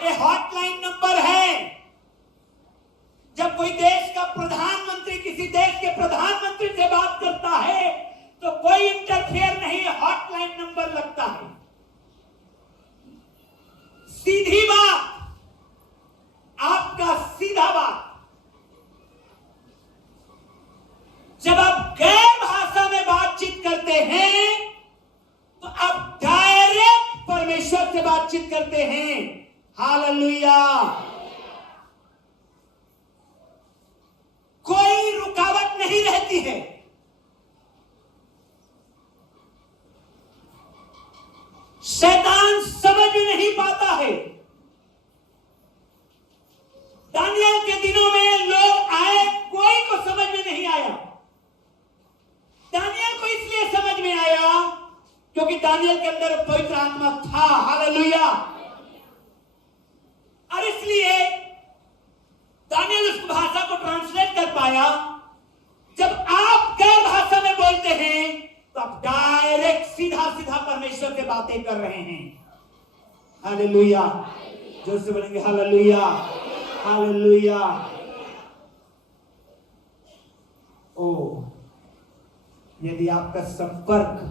ये हॉटलाइन नंबर है। जब कोई देश का प्रधानमंत्री किसी देश के प्रधानमंत्री से बात करता है तो कोई इंटरफेयर नहीं, हॉटलाइन नंबर लगता है। सीधी बात, आपका सीधा बात। जब आप गैर भाषा में बातचीत करते हैं तो आप डायरेक्ट परमेश्वर से बातचीत करते हैं। हालेलुया। कोई रुकावट नहीं रहती है। शैतान समझ में नहीं पाता है। दानियल के दिनों में लोग आए, कोई को समझ में नहीं आया। दानियल को इसलिए समझ में आया क्योंकि दानियल के अंदर पवित्र आत्मा था। हालेलुया। और इसलिए दानियल उस भाषा को ट्रांसलेट कर पाया। जब आप गैर भाषा में बोलते हैं तो आप डायरेक्ट सीधा सीधा परमेश्वर से बातें कर रहे हैं। हालेलुया। जोर से बोलेंगे हालेलुया, हालेलुया। ओ, यदि आपका संपर्क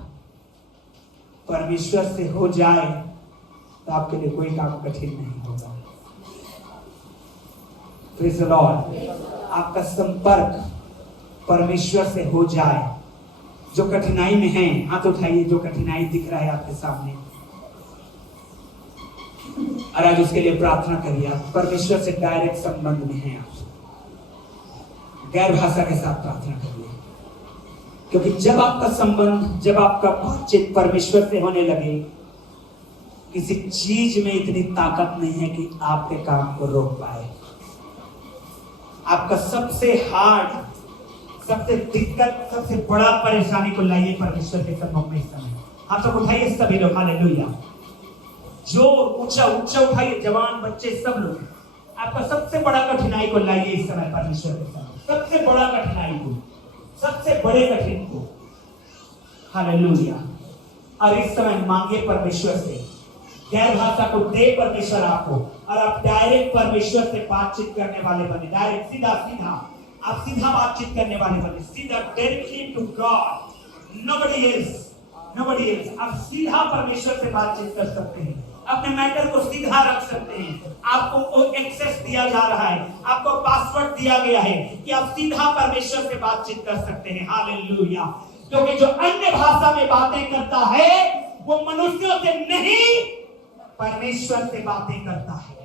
परमेश्वर से हो जाए तो आपके लिए कोई काम कठिन नहीं होगा। Praise the Lord. आपका संपर्क परमेश्वर से हो जाए। जो कठिनाई में है, हाथ उठाइए। जो कठिनाई दिख रहा है आपके सामने, और आज उसके लिए प्रार्थना करिए। आप परमेश्वर से डायरेक्ट संबंध में हैं। आप गैर भाषा के साथ प्रार्थना करिए, क्योंकि जब आपका संबंध, जब आपका बातचीत परमेश्वर से होने लगे, किसी चीज में इतनी ताकत नहीं है कि आपके काम को रोक पाए। आपका सबसे हार्ड, सबसे दिक्कत, सबसे बड़ा परेशानी को लाइए परमेश्वर के सम्मुख में इस समय। आप सब उठाइए सभी लोग, हालेलुया। जो ऊंचा ऊंचा उठाइए, जवान बच्चे सब लोग। आपका सबसे बड़ा कठिनाई को लाइए इस समय परमेश्वर के सामने। सबसे बड़ा कठिनाई को, सबसे बड़े कठिन को, हालेलुया। और इस समय मांगे परमेश्वर से, गैर भाषा को दे परमेश्वर आपको, और आप डायरेक्ट परमेश्वर से बातचीत करने वाले बने। डायरेक्ट, सीधा सीधा, आप सीधा बातचीत करने वाले बने। सीधा, directly to God, nobody else, nobody else. आप सीधा परमेश्वर से बातचीत कर सकते हैं, अपने मैटर को सीधा रख सकते हैं। आपको एक्सेस दिया जा रहा है, आपको पासवर्ड दिया गया है कि आप सीधा परमेश्वर से बातचीत कर सकते हैं। हालेलुया। क्योंकि जो अन्य भाषा में बातें करता है वो मनुष्यों से नहीं, परमेश्वर से बातें करता है।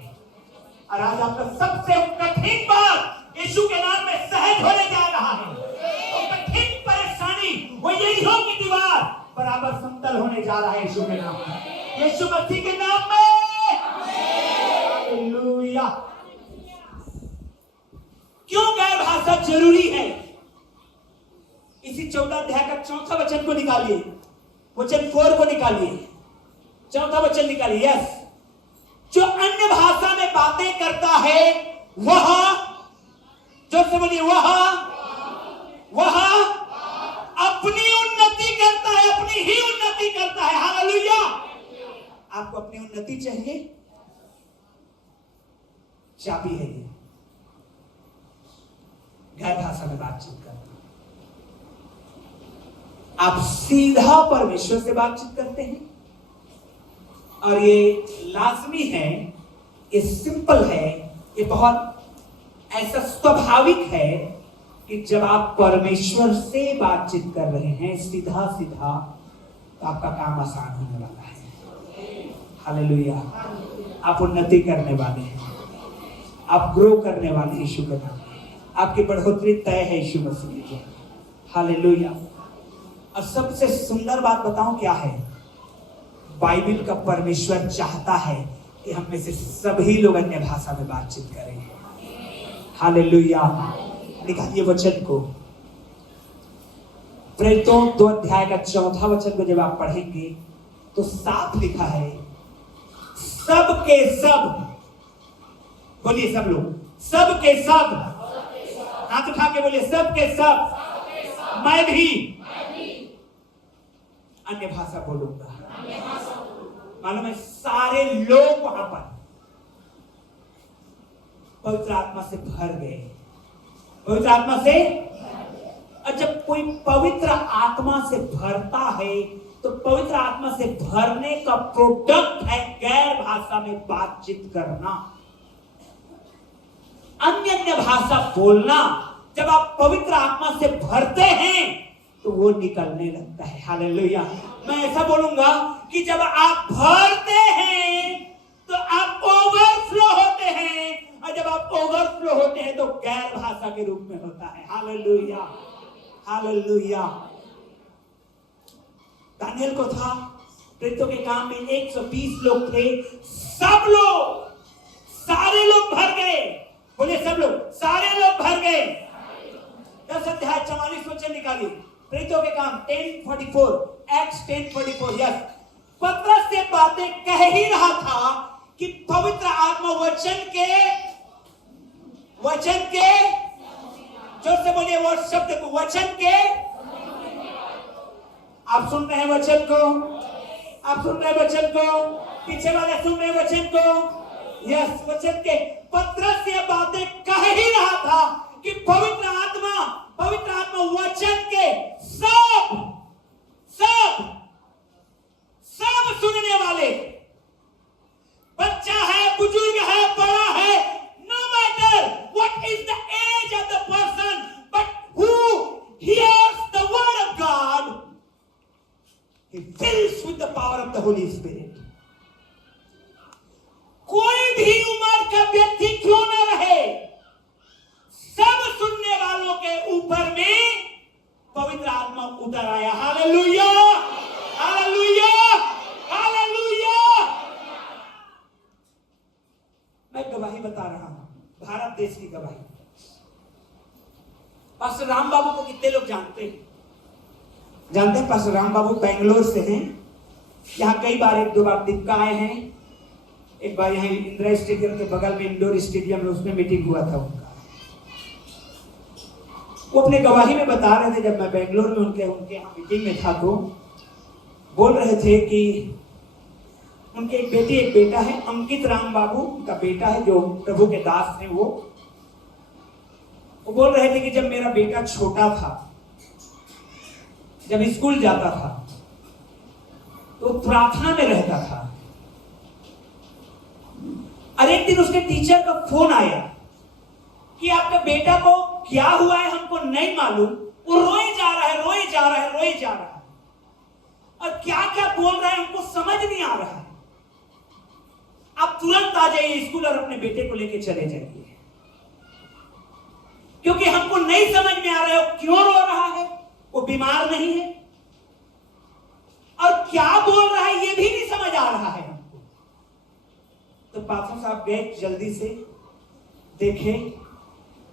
और आज आपका सबसे कठिन बात यीशु के नाम में सहज होने जा रहा है। तो कठिन परेशानी वो यही हो कि दीवार बराबर समतल होने जा रहा है यीशु के नाम में, यीशु मसीह के नाम में। हालेलुया। क्यों गैर भाषा जरूरी है? इसी 14 अध्याय का 4था वचन को निकालिए, वचन 4 को निकालिए, 4था वचन निकालिए। यस, जो अन्य भाषा में बातें करता है वह, जो से बोलिए, वह अपनी उन्नति करता है, अपनी ही उन्नति करता है। हालेलुया। आपको अपनी उन्नति चाहिए? चाबी है ये, गैर भाषा में बातचीत करना। आप सीधा परमेश्वर से बातचीत करते हैं, और ये लाजमी है, ये सिंपल है, ये बहुत ऐसा स्वाभाविक है कि जब आप परमेश्वर से बातचीत कर रहे हैं सीधा सीधा, तो आपका काम आसान होने वाला है। हालेलुया। आप उन्नति करने वाले हैं, आप ग्रो करने वाले हैं यीशु के नाम में। आपकी बढ़ोतरी तय है यीशु मसीह की। हालेलुया। और सबसे सुंदर बात बताऊं क्या है? बाइबल का परमेश्वर चाहता है कि हम में से सभी लोग अन्य भाषा में बातचीत करें। हालेलुया। निकालिए वचन को, प्रेरितों 2 अध्याय का 4था वचन को जब आप पढ़ेंगे तो साफ लिखा है, सब के सब, बोलिए सब लोग, सब के सब, हाथ उठा के बोलिए, सब के सब, मैं भी अन्य भाषा बोलूंगा। मालूम है, सारे लोग वहां पर पवित्र आत्मा से भर गए, पवित्र आत्मा से। और जब कोई पवित्र आत्मा से भरता है तो पवित्र आत्मा से भरने का प्रोडक्ट है गैर भाषा में बातचीत करना, अन्य भाषा बोलना। जब आप पवित्र आत्मा से भरते हैं तो वो निकलने लगता है। हालेलुया। मैं ऐसा बोलूंगा कि जब आप भरते हैं तो आप ओवरफ्लो होते हैं, और जब आप ओवरफ्लो होते हैं तो गैर भाषा के रूप में होता है। Hallelujah, hallelujah. दानियल को था, प्रेरितों के काम में 120 लोग थे, सब लोग, सारे लोग भर गए। बोले सब लोग, सारे लोग भर गए। 10 अध्याय 44 वचन निकालिए, प्रेरितों के काम 10:44, एक्ट्स 10:44। यस, पतरस से बातें कह ही रहा था कि पवित्र आत्मा वचन के, जोर से बोलिए वो शब्द को, वचन के। आप सुन रहे हैं वचन को? आप सुन रहे हैं वचन को? पीछे वाले सुन रहे हैं वचन को? यस, वचन के। पतरस से बातें कह ही रहा था कि पवित्र आत्मा वचन के सब सुनने वाले, बच्चा है, बुजुर्ग है, बड़ा है, no matter what holy spirit. कोई भी उम्र का व्यक्ति क्यों न रहे, सब सुनने वालों के ऊपर में पवित्र आत्मा उतर आया। Hallelujah, hallelujah, hallelujah. मैं गवाही बता रहा हूं, भारत देश की गवाही। पास्टर राम बाबू को कितने लोग जानते हैं? जानते हैं पास्टर राम बाबू बेंगलोर से हैं। यहाँ कई बार, एक दो बार दीपका आए हैं। एक बार यहाँ इंदिरा स्टेडियम के बगल में इंडोर स्टेडियम में उसमें मीटिंग हुआ था उनका। वो अपने गवाही में बता रहे थे, जब मैं बेंगलोर में उनके यहाँ मीटिंग में था तो बोल रहे थे कि उनके एक बेटी एक बेटा है, अंकित राम बाबू उनका बेटा है जो प्रभु के दास हैं। वो बोल रहे थे कि जब मेरा बेटा छोटा था, जब स्कूल जाता था तो प्रार्थना में रहता था, और एक दिन उसके टीचर का फोन आया कि आपका बेटा को क्या हुआ है हमको नहीं मालूम, वो रोए जा रहा है, रोए जा रहा है, रोए जा रहा है, और क्या क्या बोल रहा है हमको समझ नहीं आ रहा है। आप तुरंत आ जाइए स्कूल और अपने बेटे को लेके चले जाइए, क्योंकि हमको नहीं समझ में आ रहा है वो क्यों रो रहा है, वो बीमार नहीं है, और क्या बोल रहा है ये भी नहीं समझ आ रहा है हमको। तो पास्टर साहब गए जल्दी से, देखे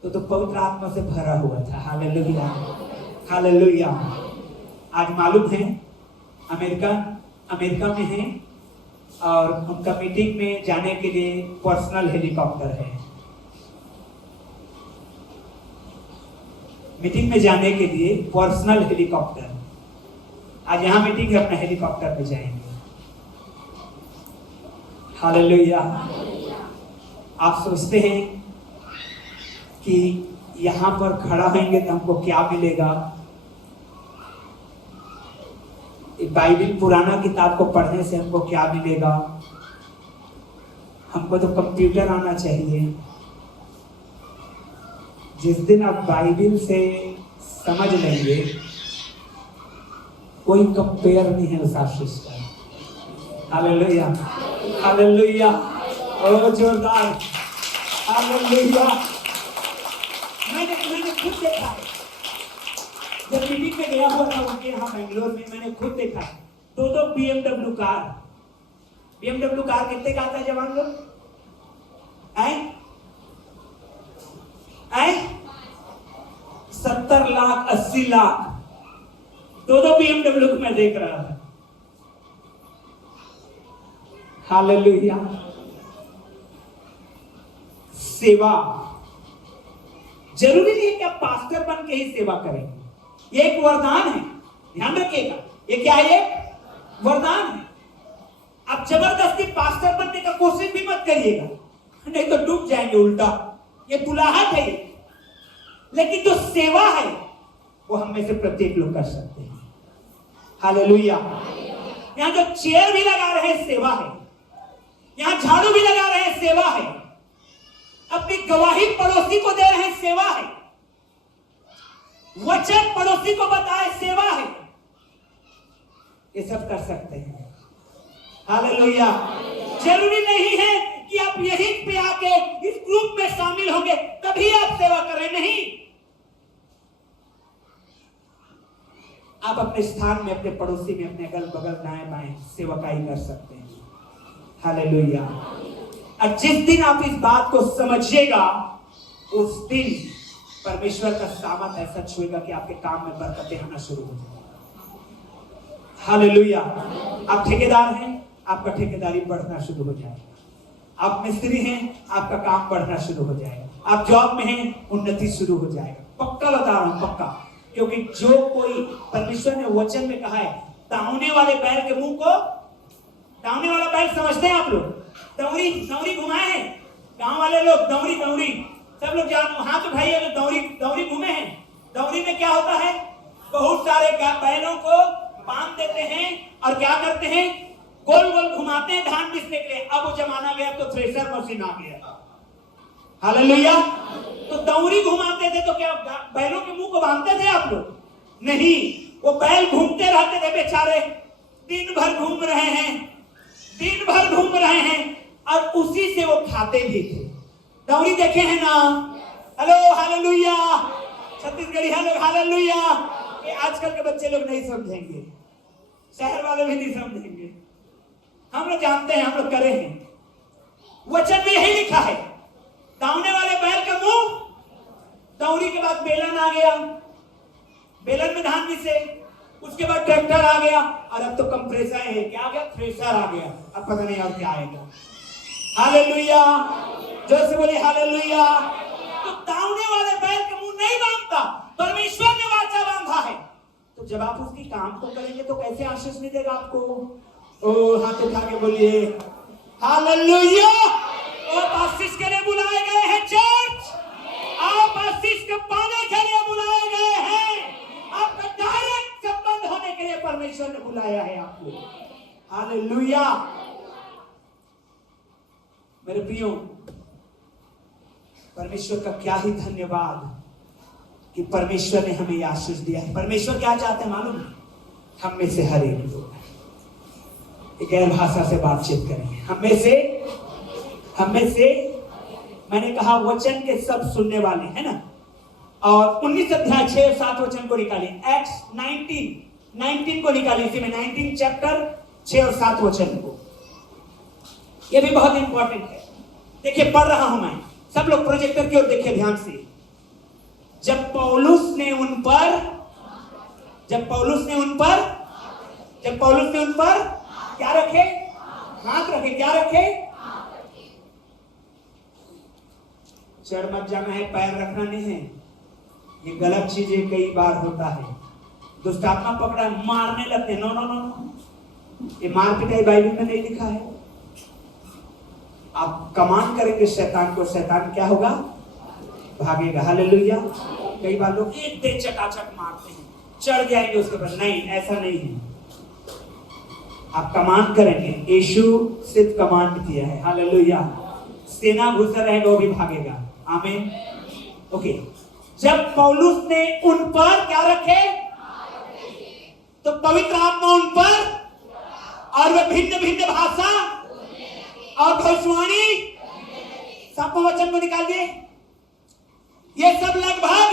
तो पवित्र आत्मा से भरा हुआ था। Hallelujah, hallelujah. आज मालूम है अमेरिका में है, और उनका मीटिंग में जाने के लिए पर्सनल हेलीकॉप्टर है। मीटिंग में जाने के लिए पर्सनल हेलीकॉप्टर, आज यहां मीटिंग है, अपना हेलीकॉप्टर पे जाएंगे। हालेलुया। आप सोचते हैं कि यहां पर खड़ा होंगे तो हमको क्या मिलेगा? बाइबिल पुराना किताब को पढ़ने से हमको क्या मिलेगा? हमको तो कंप्यूटर आना चाहिए। जिस दिन आप बाइबिल से समझ लेंगे, कोई कंपेयर नहीं है उस आशीष का। हालेलुया, हालेलुया, और जोरदार हालेलुया। मैंने खुद देखा, जब मीटिंग में गया हुआ था उनके यहाँ बेंगलोर में, मैंने खुद देखा दो BMW कार कितने का आता है जवान लोग? आए 70 लाख 80 लाख दो BMW को मैं देख रहा था। हालेलुया। सेवा जरूरी नहीं है कि आप पास्टर बन के ही सेवा करेंगे, ये एक वरदान है, ध्यान रखिएगा। ये क्या है? वरदान है। आप जबरदस्ती पास्टर बनने का कोशिश भी मत करिएगा, नहीं तो डूब जाएंगे उल्टा। ये बुलाहट है, लेकिन जो सेवा है वो हम में से प्रत्येक लोग कर सकते हैं। हालेलुया। यहां जो चेयर भी लगा रहे हैं सेवा है, यहां झाड़ू भी लगा रहे हैं सेवा है, अपनी गवाही पड़ोसी को दे रहे हैं सेवा है, वचन पड़ोसी को बताए सेवा है, ये सब कर सकते हैं। हालेलुया। जरूरी नहीं है कि आप यहीं पे आके इस ग्रुप में शामिल होंगे तभी आप सेवा करें, नहीं। आप अपने स्थान में, अपने पड़ोसी में, अपने अगल बगल दाएं बाएं सेवकाई कर सकते हैं। हालेलुया। और जिस दिन आप इस बात को समझिएगा, उस दिन परमेश्वर का सामर्थ ऐसा छुएगा कि आपके काम में बरकतें आना शुरू हो जाएगी। हालेलुया। आप ठेकेदार हैं, आपका ठेकेदारी बढ़ना शुरू हो जाएगा। आप मिस्त्री हैं, आपका काम बढ़ना शुरू हो जाएगा। आप जॉब में हैं, उन्नति शुरू हो जाएगा। पक्का बता रहा हूं, पक्का। क्योंकि जो कोई, परमेश्वर ने वचन में कहा है, दाहिने वाले बैल के मुंह को, दाहिने वाला बैल समझते हैं आप लोग? दौरी घुमाए हैं गांव वाले लोग, दौरी सब लोग जान हाथ उठाइए तो दौरी घूमे हैं। दौरी में क्या होता है? बहुत सारे बैलों को बांध देते हैं और क्या करते हैं? गोल गोल घुमाते हैं धान पीसने के लिए। अब वो जमाना गया तो थ्रेशर मशीन आ गया। हालेलुया। तो दौरी घुमाते थे तो क्या बैलों के मुंह को बांधते थे आप लोग? नहीं, वो बैल घूमते रहते थे बेचारे, दिन भर घूम रहे हैं, दिन भर घूम रहे हैं और उसी से वो खाते भी थे। दौरी देखे हैं ना? Hello hallelujah, Chhattisgarhi hello hallelujah. ये आजकल के बच्चे लोग नहीं समझेंगे, शहर वाले भी नहीं समझेंगे, हम लोग जानते हैं, हम लोग करे हैं। वचन में यही लिखा है, दावने वाले बैल का मुंह, दौरी के बाद बेलन आ गया, बेलन में धान मिसे, उसके बाद ट्रैक्टर आ गया और अब तो कंप्रेसर है, क्या आ गया? थ्रेसर आ गया। अब पता नहीं और क्या आएगा। हालेलुया, जोर से बोलिए हालेलुया। तो दावने वाले बैल का मुंह नहीं बांधता, परमेश्वर ने वाचा बांधा है। तो जब आप उसकी काम को करेंगे तो कैसे आशीष नहीं देगा आपको? ओ हाथ उठा के बोलिए हालेलुया। आप आशीष के लिए बुलाए गए हैं चर्च, आप आशीष को पाने के लिए बुलाए गए हैं, आपका डायरेक्ट संबंध होने के लिए परमेश्वर ने बुलाया है आपको। हालेलुया। मेरे प्रियो, परमेश्वर का क्या ही धन्यवाद कि परमेश्वर ने हमें आशीष दिया है। परमेश्वर क्या चाहते हैं मालूम? हम में से हर एक लोग गैर भाषा से बातचीत करें। हम में से मैंने कहा वचन के सब सुनने वाले हैं ना। और 19 अध्याय 6 और 7 वचन को निकालिए। एक्ट्स 19 को निकालिए, इसी में 19 चैप्टर 6 और 7 वचन को। ये भी बहुत इंपॉर्टेंट है। देखिए पढ़ रहा हूं मैं, सब लोग प्रोजेक्टर की ओर देखिए ध्यान से। जब पौलुस ने उन पर क्या रखे? हाथ रखे। क्या रखे? चढ़ मत जाना है, पैर रखना नहीं है। ये गलत चीजें कई बार होता है। दुष्ट आत्मा पकड़ा, मारने लगते। नो नो नो, ये मार पिटाई बाइबल में नहीं लिखा है। आप कमांड करेंगे शैतान को, शैतान क्या होगा? भागेगा। हालेलुया। कई बार लोग एक दे चटाचट मारते हैं, चढ़ जाएंगे उसके पर। नहीं, ऐसा नहीं है। आप कमांड करेंगे, यीशु सिर्फ कमांड किया है। हालेलुया। सेना घुसा रहेगा, वो भी भागेगा। आमीन। ओके, जब पौलुस ने उन पर क्या रखे तो पवित्र आत्मा उन पर, और वे भिन्न भिन्न भाषा और भविष्यवाणी, 7वां वचन को निकाल दिए। ये सब लगभग,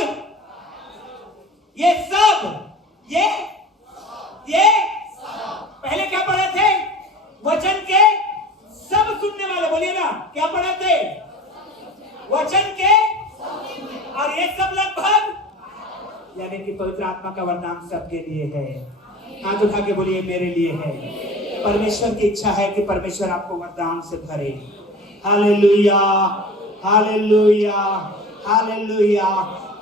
ये पहले क्या पढ़े थे? वचन के सब सुनने वाले, बोलिए ना, क्या पढ़े थे? वचन के, और ये सब लगभग, यानी कि पवित्र आत्मा का वरदान सबके लिए है। हाथ उठा के बोलिए मेरे लिए है। परमेश्वर की इच्छा है कि परमेश्वर आपको वरदान से भरे। Hallelujah, hallelujah, hallelujah.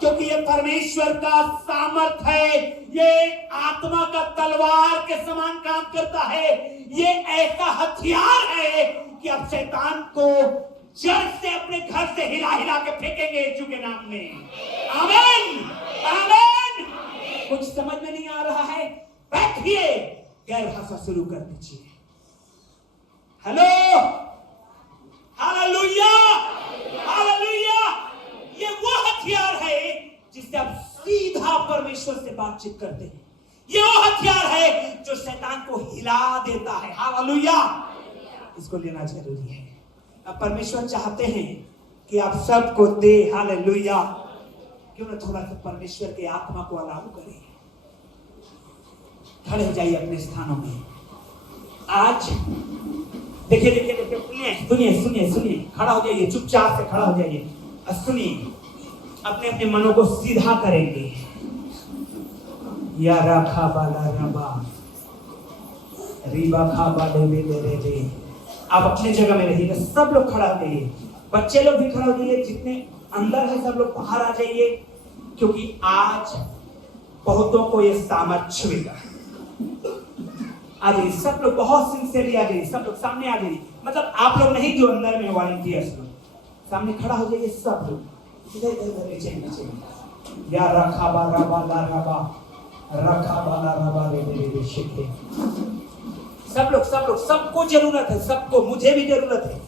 क्योंकि ये परमेश्वर का सामर्थ है, ये आत्मा का तलवार के समान काम करता है। ये ऐसा हथियार है कि अब शैतान को जड़ से अपने घर से हिला हिला के फेंकेंगे यीशु के नाम में। आमीन, आमीन। कुछ समझ में नहीं आ रहा है? बैठिए, गैर भाषा शुरू कर दीजिए। Hello, hallelujah, hallelujah. ये वो हथियार है जिससे आप सीधा परमेश्वर से बातचीत करते हैं। ये वो हथियार है जो शैतान को हिला देता है। हालेलुया। इसको लेना जरूरी है। अब परमेश्वर चाहते हैं कि आप सबको दे। हालेलुया। क्यों ना थोड़ा सा परमेश्वर के आत्मा को अलाउ करें। खड़े हो जाइए अपने स्थानों में। आज देखिए देखिए देखिए, सुनिए सुनिए सुनिए, खड़ा हो जाइए, चुपचाप से खड़ा हो जाइए। सुनिए, अपने अपने मनों को सीधा करेंगे। या राखा बाला रबा रीबा खा बाले रे। आप अपने जगह में रहिएगा। सब लोग खड़ा हो जाइए, बच्चे लोग भी खड़ा हो जाइए, जितने अंदर है सब लोग बाहर आ जाइए, क्योंकि आज बहुतों को ये सामर्थ छुएगा। आ जाइए सब लोग, बहुत सिंसियरली आ जाइए। सब लोग सामने आ जाइए, मतलब आप लोग नहीं जो अंदर में वॉलंटियर्स लोग, सामने खड़ा हो जाइए सब लोग। इधर इधर नीचे या रखा बाला बाला रबा रखा बाला रबा रे शिखे। सब लोग सबको जरूरत है, सबको, मुझे भी जरूरत है।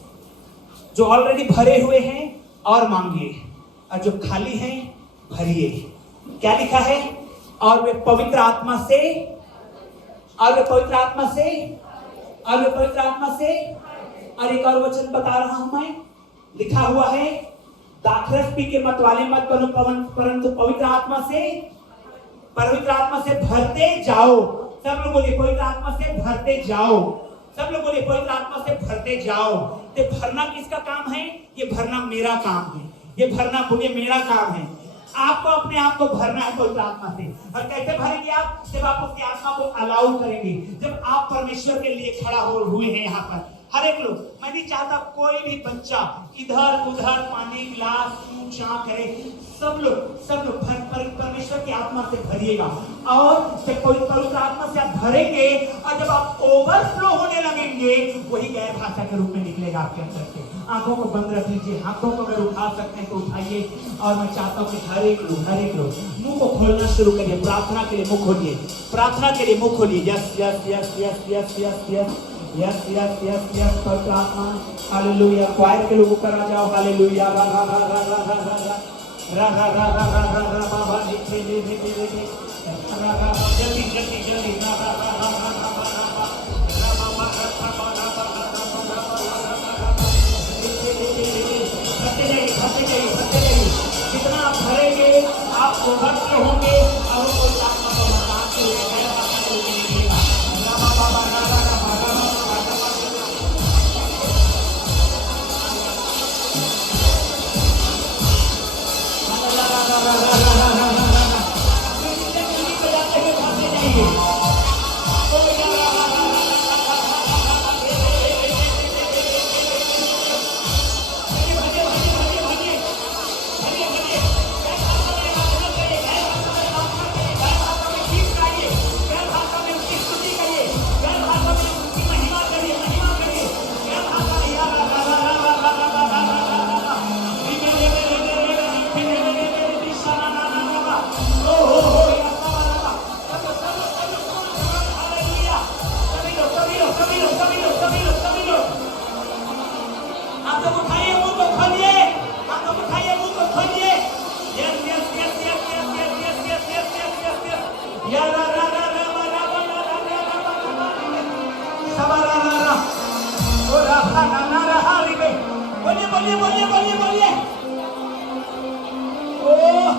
जो ऑलरेडी भरे हुए हैं और मांगिए, और जो खाली हैं भरिए। क्या लिखा है? और वे पवित्र आत्मा से और वे पवित्र आत्मा से, और वे पवित्र आत्मा से। और एक और वचन बता रहा हूं मैं, लिखा हुआ है, दाखरस पी के मतवाले मत बनो, परंतु पवित्र आत्मा से भरते जाओ। सब लोग बोलिए पवित्र आत्मा से भरते जाओ। सब लोग बोलिए पवित्र आत्मा से भरते जाओ। तो भरना किसका काम है? ये भरना मेरा काम है। ये भरना बोलिए मेरा काम है। आपको अपने आप को भरना है पवित्र आत्मा से। और कैसे भरेंगे आप? जब आप उसकी आत्मा को अलाउ करेंगे, जब आप परमेश्वर के लिए खड़ा हुए हैं। यहाँ पर हर एक लोग, मैं नहीं चाहता कोई भी बच्चा इधर उधर पानी गिलास ऊंचा करे। सब लोग परमेश्वर की आत्मा से भरिएगा। और जब पवित्र आत्मा से आप भरेंगे और जब आप ओवरफ्लो होने लगेंगे, वही गैर भाषा के रूप में निकलेगा आपके अंदर से। आंखों को बंद रख लीजिए, हाथों को अगर उठा सकते हैं तो उठाइए। और मैं चाहता हूँ कि हर एक लोग मुंह को खोलना शुरू करिए। प्रार्थना के लिए मुंह खोलिए, प्रार्थना के लिए मुंह खोलिए। Yes yes yes yes yes yes yes yes yes yes yes पवित्र आत्मा। हालेलुया। क्वायर के लोग ऊपर आ जाओ। हालेलुया। रा रा रा रा रा रा रा रा रा रा रा रा रा रा रा बाबा लिखे ले रा रा जल्दी जल्दी जल्दी रा रा रा रा रा रा रा रा बाबा भरते जाइए। जितना आप भरेंगे आप ओवरफ्लो होंगे और वो कोई आत्मा को मकान के लिए गैर भाषा के लिए निकलेगा। रा बाबा रा रा रा बोलिए। ओह